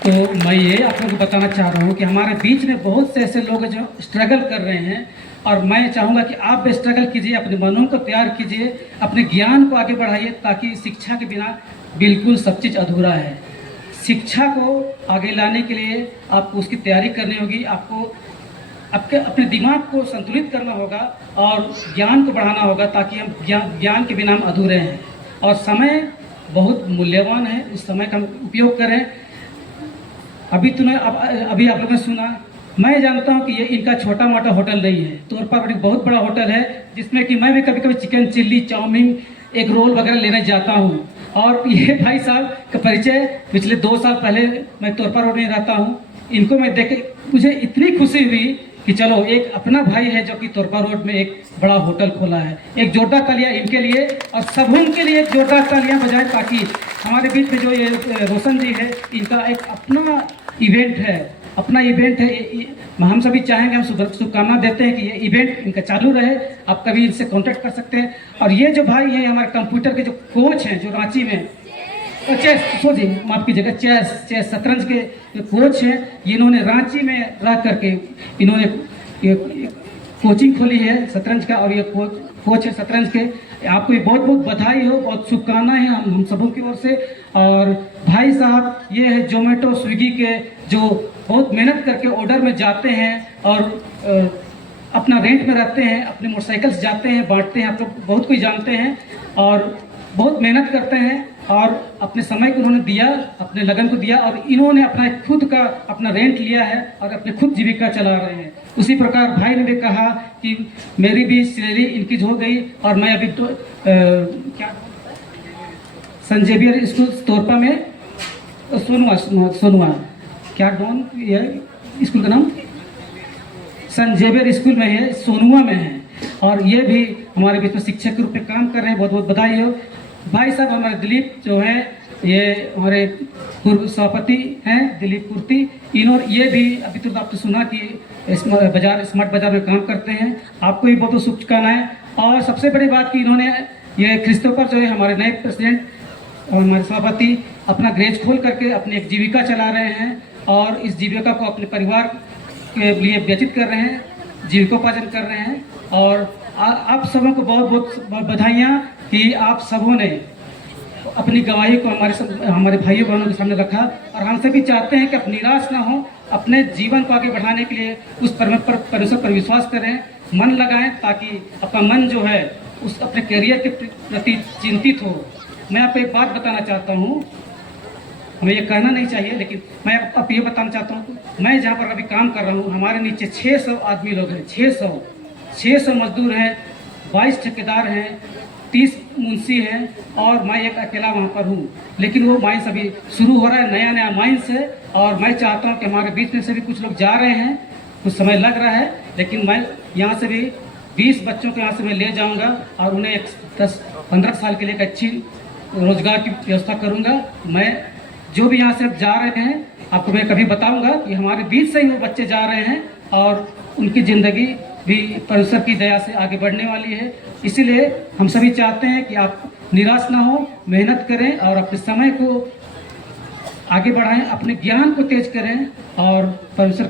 तो मैं ये आप लोगों को बताना चाह रहा हूँ कि हमारे बीच में बहुत से ऐसे लोग हैं जो स्ट्रगल कर रहे हैं, और मैं चाहूँगा कि आप भी स्ट्रगल कीजिए, अपने मनों को तैयार कीजिए, अपने ज्ञान को आगे बढ़ाइए, ताकि शिक्षा के बिना बिल्कुल सब चीज़ अधूरा है। शिक्षा को आगे लाने के लिए आपको उसकी तैयारी करनी होगी, आपको अपने दिमाग को संतुलित करना होगा और ज्ञान को बढ़ाना होगा, ताकि हम ज्ञान के बिना हम अधूरे हैं। और समय बहुत मूल्यवान है, इस समय का हम उपयोग करें। अभी आप लोगों ने सुना, मैं जानता हूं कि ये इनका छोटा मोटा होटल नहीं है, तोरपा एक बहुत बड़ा होटल है, जिसमें कि मैं भी कभी कभी chicken chilli, chowmein, egg roll वगैरह लेने जाता हूं। और ये भाई साहब का परिचय पिछले 2 साल पहले, मैं तोरपा रोड में रहता हूं, इनको मैं देख के मुझे इतनी खुशी हुई कि चलो एक अपना भाई है जो कि तोरपा रोड में एक बड़ा होटल खोला है। एक जोरदार तालियां इनके लिए और सब उनके लिए एक जोरदार तालियां बजाएं, ताकि हमारे बीच में जो ये रोशन जी है, इनका एक अपना इवेंट है, अपना इवेंट है। हम सभी चाहेंगे, हम शुभकामना देते हैं कि ये इवेंट इनका चालू रहे। आप कभी इनसे कांटेक्ट कर सकते हैं। और ये जो भाई हैं हमारे कंप्यूटर के जो कोच हैं, जो रांची में माफ कीजिएगा, चेस शतरंज के जो कोच हैं, इन्होंने रांची में रह करके इन्होंने कोचिंग खोली है शतरंज का, और ये कोच है शतरंज के। आपको ये बहुत बहुत बधाई हो, बहुत शुभकामनाएं हैं हम सबों की ओर से। और भाई साहब ये है जोमेटो स्विगी के, जो बहुत मेहनत करके ऑर्डर में जाते हैं और अपना रेंट में रहते हैं, अपने मोटरसाइकिल से जाते हैं, बांटते हैं, आप लोग बहुत कोई जानते हैं, और बहुत मेहनत करते हैं और अपने समय को उन्होंने दिया, अपने लगन को दिया, और इन्होंने अपना खुद का अपना रेंट लिया है और अपने खुद जीविका चला रहे हैं। उसी प्रकार भाई ने भी कहा कि मेरी भी सैलरी इंक्रीज हो गई, और मैं अभी तो क्या सेंट जेवियर स्कूल तोरपा में सोनुआ क्या डॉन स्कूल का नाम सेंट जेवियर स्कूल में है, सोनुआ में है, और ये भी हमारे बीच में शिक्षक के रूप में काम कर रहे हैं। बहुत बहुत बधाई हो। भाई साहब हमारे दिलीप जो हैं, ये हमारे पूर्व सभापति हैं दिलीप कुर्ती, इन्होंने ये भी अभी तो आपने सुना कि स्मार्ट बाजार में काम करते हैं। आपको भी बहुत बहुत शुभकामनाएं। और सबसे बड़ी बात कि इन्होंने ये क्रिस्टोफर जो है हमारे नए प्रेसिडेंट और हमारे सभापति अपना गैरेज खोल करके अपनी एक जीविका चला रहे हैं, और इस जीविका को अपने परिवार के लिए व्यतीत कर रहे हैं, जीविकोपार्जन कर रहे हैं। और आप सबों को बहुत बहुत बधाइयाँ कि आप सबों ने अपनी गवाही को हमारे भाइयों बहनों के सामने रखा। और हम सभी चाहते हैं कि आप निराश ना हो, अपने जीवन को आगे बढ़ाने के लिए उस परमेश्वर पर विश्वास करें, मन लगाएं, ताकि आपका मन जो है उस अपने करियर के प्रति चिंतित हो। मैं आपको एक बात बताना चाहता हूँ, हमें ये कहना नहीं चाहिए, लेकिन मैं अब ये बताना चाहता हूँ, मैं जहाँ पर अभी काम कर रहा हूँ, हमारे नीचे 600 आदमी लोग हैं, 600 मजदूर हैं, 22 ठेकेदार हैं, 30 मुंशी हैं, और मैं एक अकेला वहाँ पर हूँ। लेकिन वो माइंस अभी शुरू हो रहा है, नया नया माइंस है, और मैं चाहता हूँ कि हमारे बीच में से भी कुछ लोग जा रहे हैं, कुछ समय लग रहा है, लेकिन मैं यहाँ से भी 20 बच्चों को यहाँ से मैं ले जाऊँगा और उन्हें 10-15 साल के लिए एक अच्छी रोजगार की व्यवस्था करूँगा। मैं जो भी यहाँ से जा रहे हैं, आपको मैं कभी बताऊँगा कि हमारे बीच से ही वो बच्चे जा रहे हैं, और उनकी ज़िंदगी भी परमेश्वर की दया से आगे बढ़ने वाली है। इसीलिए हम सभी चाहते हैं कि आप निराश ना हो, मेहनत करें और अपने समय को आगे बढ़ाएं, अपने ज्ञान को तेज करें, और परमेश्वर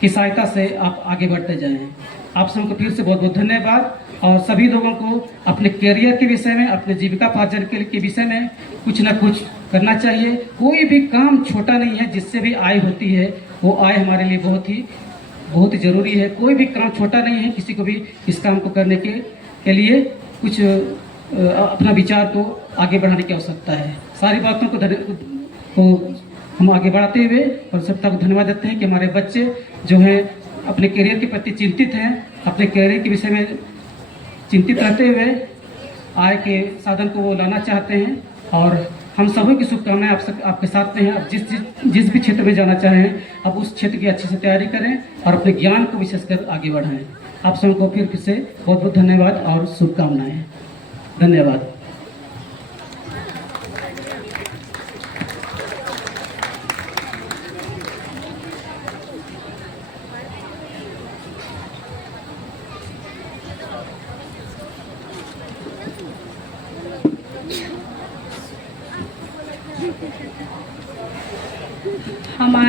की सहायता से आप आगे बढ़ते जाएं। आप सबको फिर से बहुत बहुत धन्यवाद। और सभी लोगों को अपने करियर के विषय में, अपने जीविकापार्जन के विषय में कुछ ना कुछ करना चाहिए। कोई भी काम छोटा नहीं है, जिससे भी आय होती है, वो आय हमारे लिए बहुत ही ज़रूरी है। कोई भी काम छोटा नहीं है, किसी को भी इस काम को करने के लिए कुछ अपना विचार को आगे बढ़ाने की आवश्यकता है। सारी बातों को हम आगे बढ़ाते हुए और सबका को धन्यवाद देते हैं कि हमारे बच्चे जो हैं अपने करियर के प्रति चिंतित हैं, अपने करियर के विषय में चिंतित रहते हुए आय के साधन को वो लाना चाहते हैं। और हम सभी की शुभकामनाएं आपके साथ में हैं। आप जिस भी क्षेत्र में जाना चाहें, आप उस क्षेत्र की अच्छे से तैयारी करें और अपने ज्ञान को विशेषकर आगे बढ़ाएं। आप सबको फिर से बहुत बहुत धन्यवाद और शुभकामनाएं। धन्यवाद।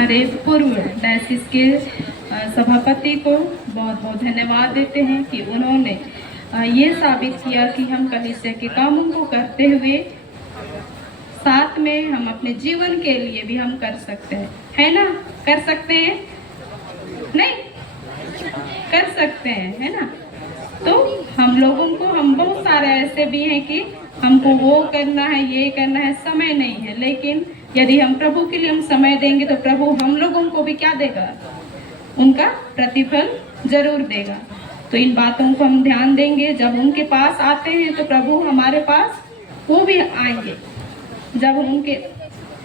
हमारे पूर्व डायसिस के सभापति को बहुत बहुत धन्यवाद देते हैं कि उन्होंने ये साबित किया कि हम कलीसिया के कामों को करते हुए साथ में हम अपने जीवन के लिए भी हम कर सकते हैं, है ना? कर सकते हैं? नहीं कर सकते हैं, है ना? तो हम लोगों को, हम बहुत सारे ऐसे भी हैं कि हमको वो करना है, ये करना है, समय नहीं है, लेकिन यदि हम प्रभु के लिए हम समय देंगे तो प्रभु हम लोगों को भी क्या देगा? उनका प्रतिफल जरूर देगा। तो इन बातों को हम ध्यान देंगे। जब उनके पास आते हैं तो प्रभु हमारे पास वो भी आएंगे। जब उनके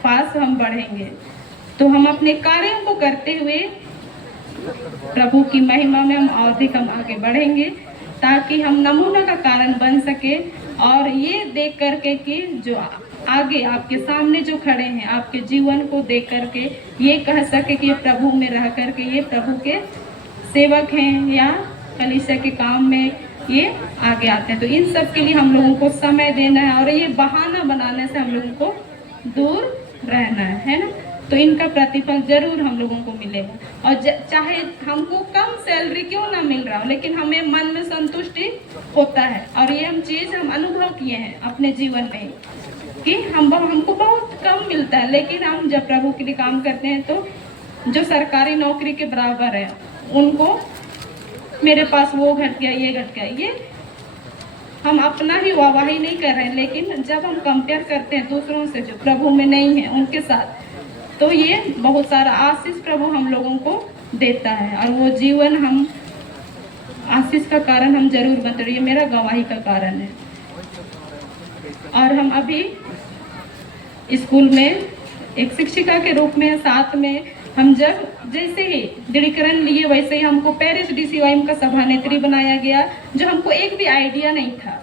पास हम बढ़ेंगे तो हम अपने कार्यों को करते हुए प्रभु की महिमा में हम और अधिक हम आगे बढ़ेंगे, ताकि हम नमूना का कारण बन सके और ये देख करके कि जो आगे आपके सामने जो खड़े हैं, आपके जीवन को देख करके ये कह सके कि ये प्रभु में रह करके ये प्रभु के सेवक हैं या कलीसिया के काम में ये आगे आते हैं। तो इन सब के लिए हम लोगों को समय देना है और ये बहाना बनाने से हम लोगों को दूर रहना है ना? तो इनका प्रतिफल जरूर हम लोगों को मिलेगा। और चाहे हमको कम सैलरी क्यों ना मिल रहा हो, लेकिन हमें मन में संतुष्टि होता है। और ये हम चीज़ हम अनुभव किए हैं अपने जीवन में कि हमको बहुत कम मिलता है, लेकिन हम जब प्रभु के लिए काम करते हैं तो जो सरकारी नौकरी के बराबर है, उनको मेरे पास वो घट गया, ये घट गया, ये हम अपना ही वाहवाही नहीं कर रहे हैं, लेकिन जब हम कंपेयर करते हैं दूसरों से जो प्रभु में नहीं है उनके साथ, तो ये बहुत सारा आशीष प्रभु हम लोगों को देता है और वो जीवन हम आशीष का कारण हम जरूर बनते हैं। ये मेरा गवाही का कारण है। और हम अभी स्कूल में एक शिक्षिका के रूप में साथ में हम जब जैसे ही दृढ़ीकरण लिए, वैसे ही हमको पेरिस DCYM का सभानेत्री बनाया गया, जो हमको एक भी आइडिया नहीं था।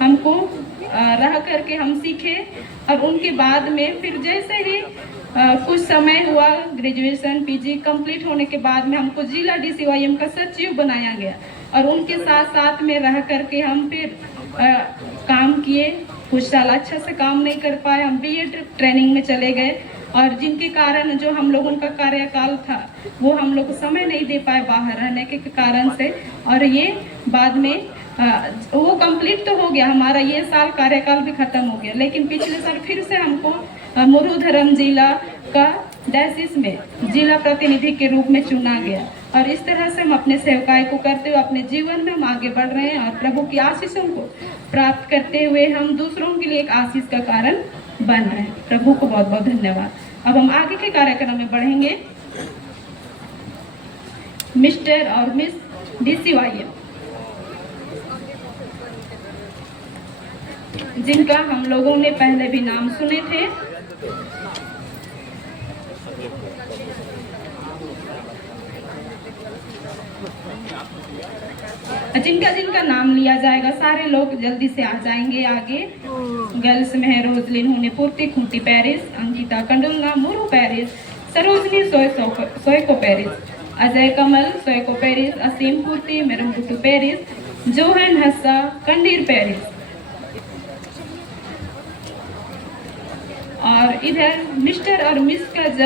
हमको रह करके हम सीखे और उनके बाद में फिर जैसे ही कुछ समय हुआ, ग्रेजुएशन PG कंप्लीट होने के बाद में हमको जिला DCYM का सचिव बनाया गया और उनके साथ साथ में रह करके हम फिर काम किए। कुछ साल अच्छा से काम नहीं कर पाए, हम B.Ed ट्रेनिंग में चले गए और जिनके कारण जो हम लोगों का कार्यकाल था वो हम लोग समय नहीं दे पाए बाहर रहने के कारण से। और ये बाद में वो कंप्लीट तो हो गया, हमारा ये साल कार्यकाल भी खत्म हो गया, लेकिन पिछले साल फिर से हमको मुरुधरम जिला का डायसिस में जिला प्रतिनिधि के रूप में चुना गया। और इस तरह से हम अपने सेवकाई को करते हुए अपने जीवन में हम आगे बढ़ रहे हैं और प्रभु की आशीषों को प्राप्त करते हुए हम दूसरों के लिए एक आशीष का कारण बन रहे हैं। प्रभु को बहुत बहुत धन्यवाद। अब हम आगे के कार्यक्रम में बढ़ेंगे। मिस्टर और मिस DCYM, जिनका हम लोगों ने पहले भी नाम सुने थे, जिनका नाम लिया जाएगा सारे लोग जल्दी से आ जाएंगे आगे। गर्ल्स में है रोजलिन होने Purti Khunti parish, Ankita Kandulna Muru parish, Sarojini Soyko parish, Ajay Kamal Soyko parish, Asim Purti Merungutu parish, Johan Hassa Kandir parish. और इधर मिस्टर और मिस का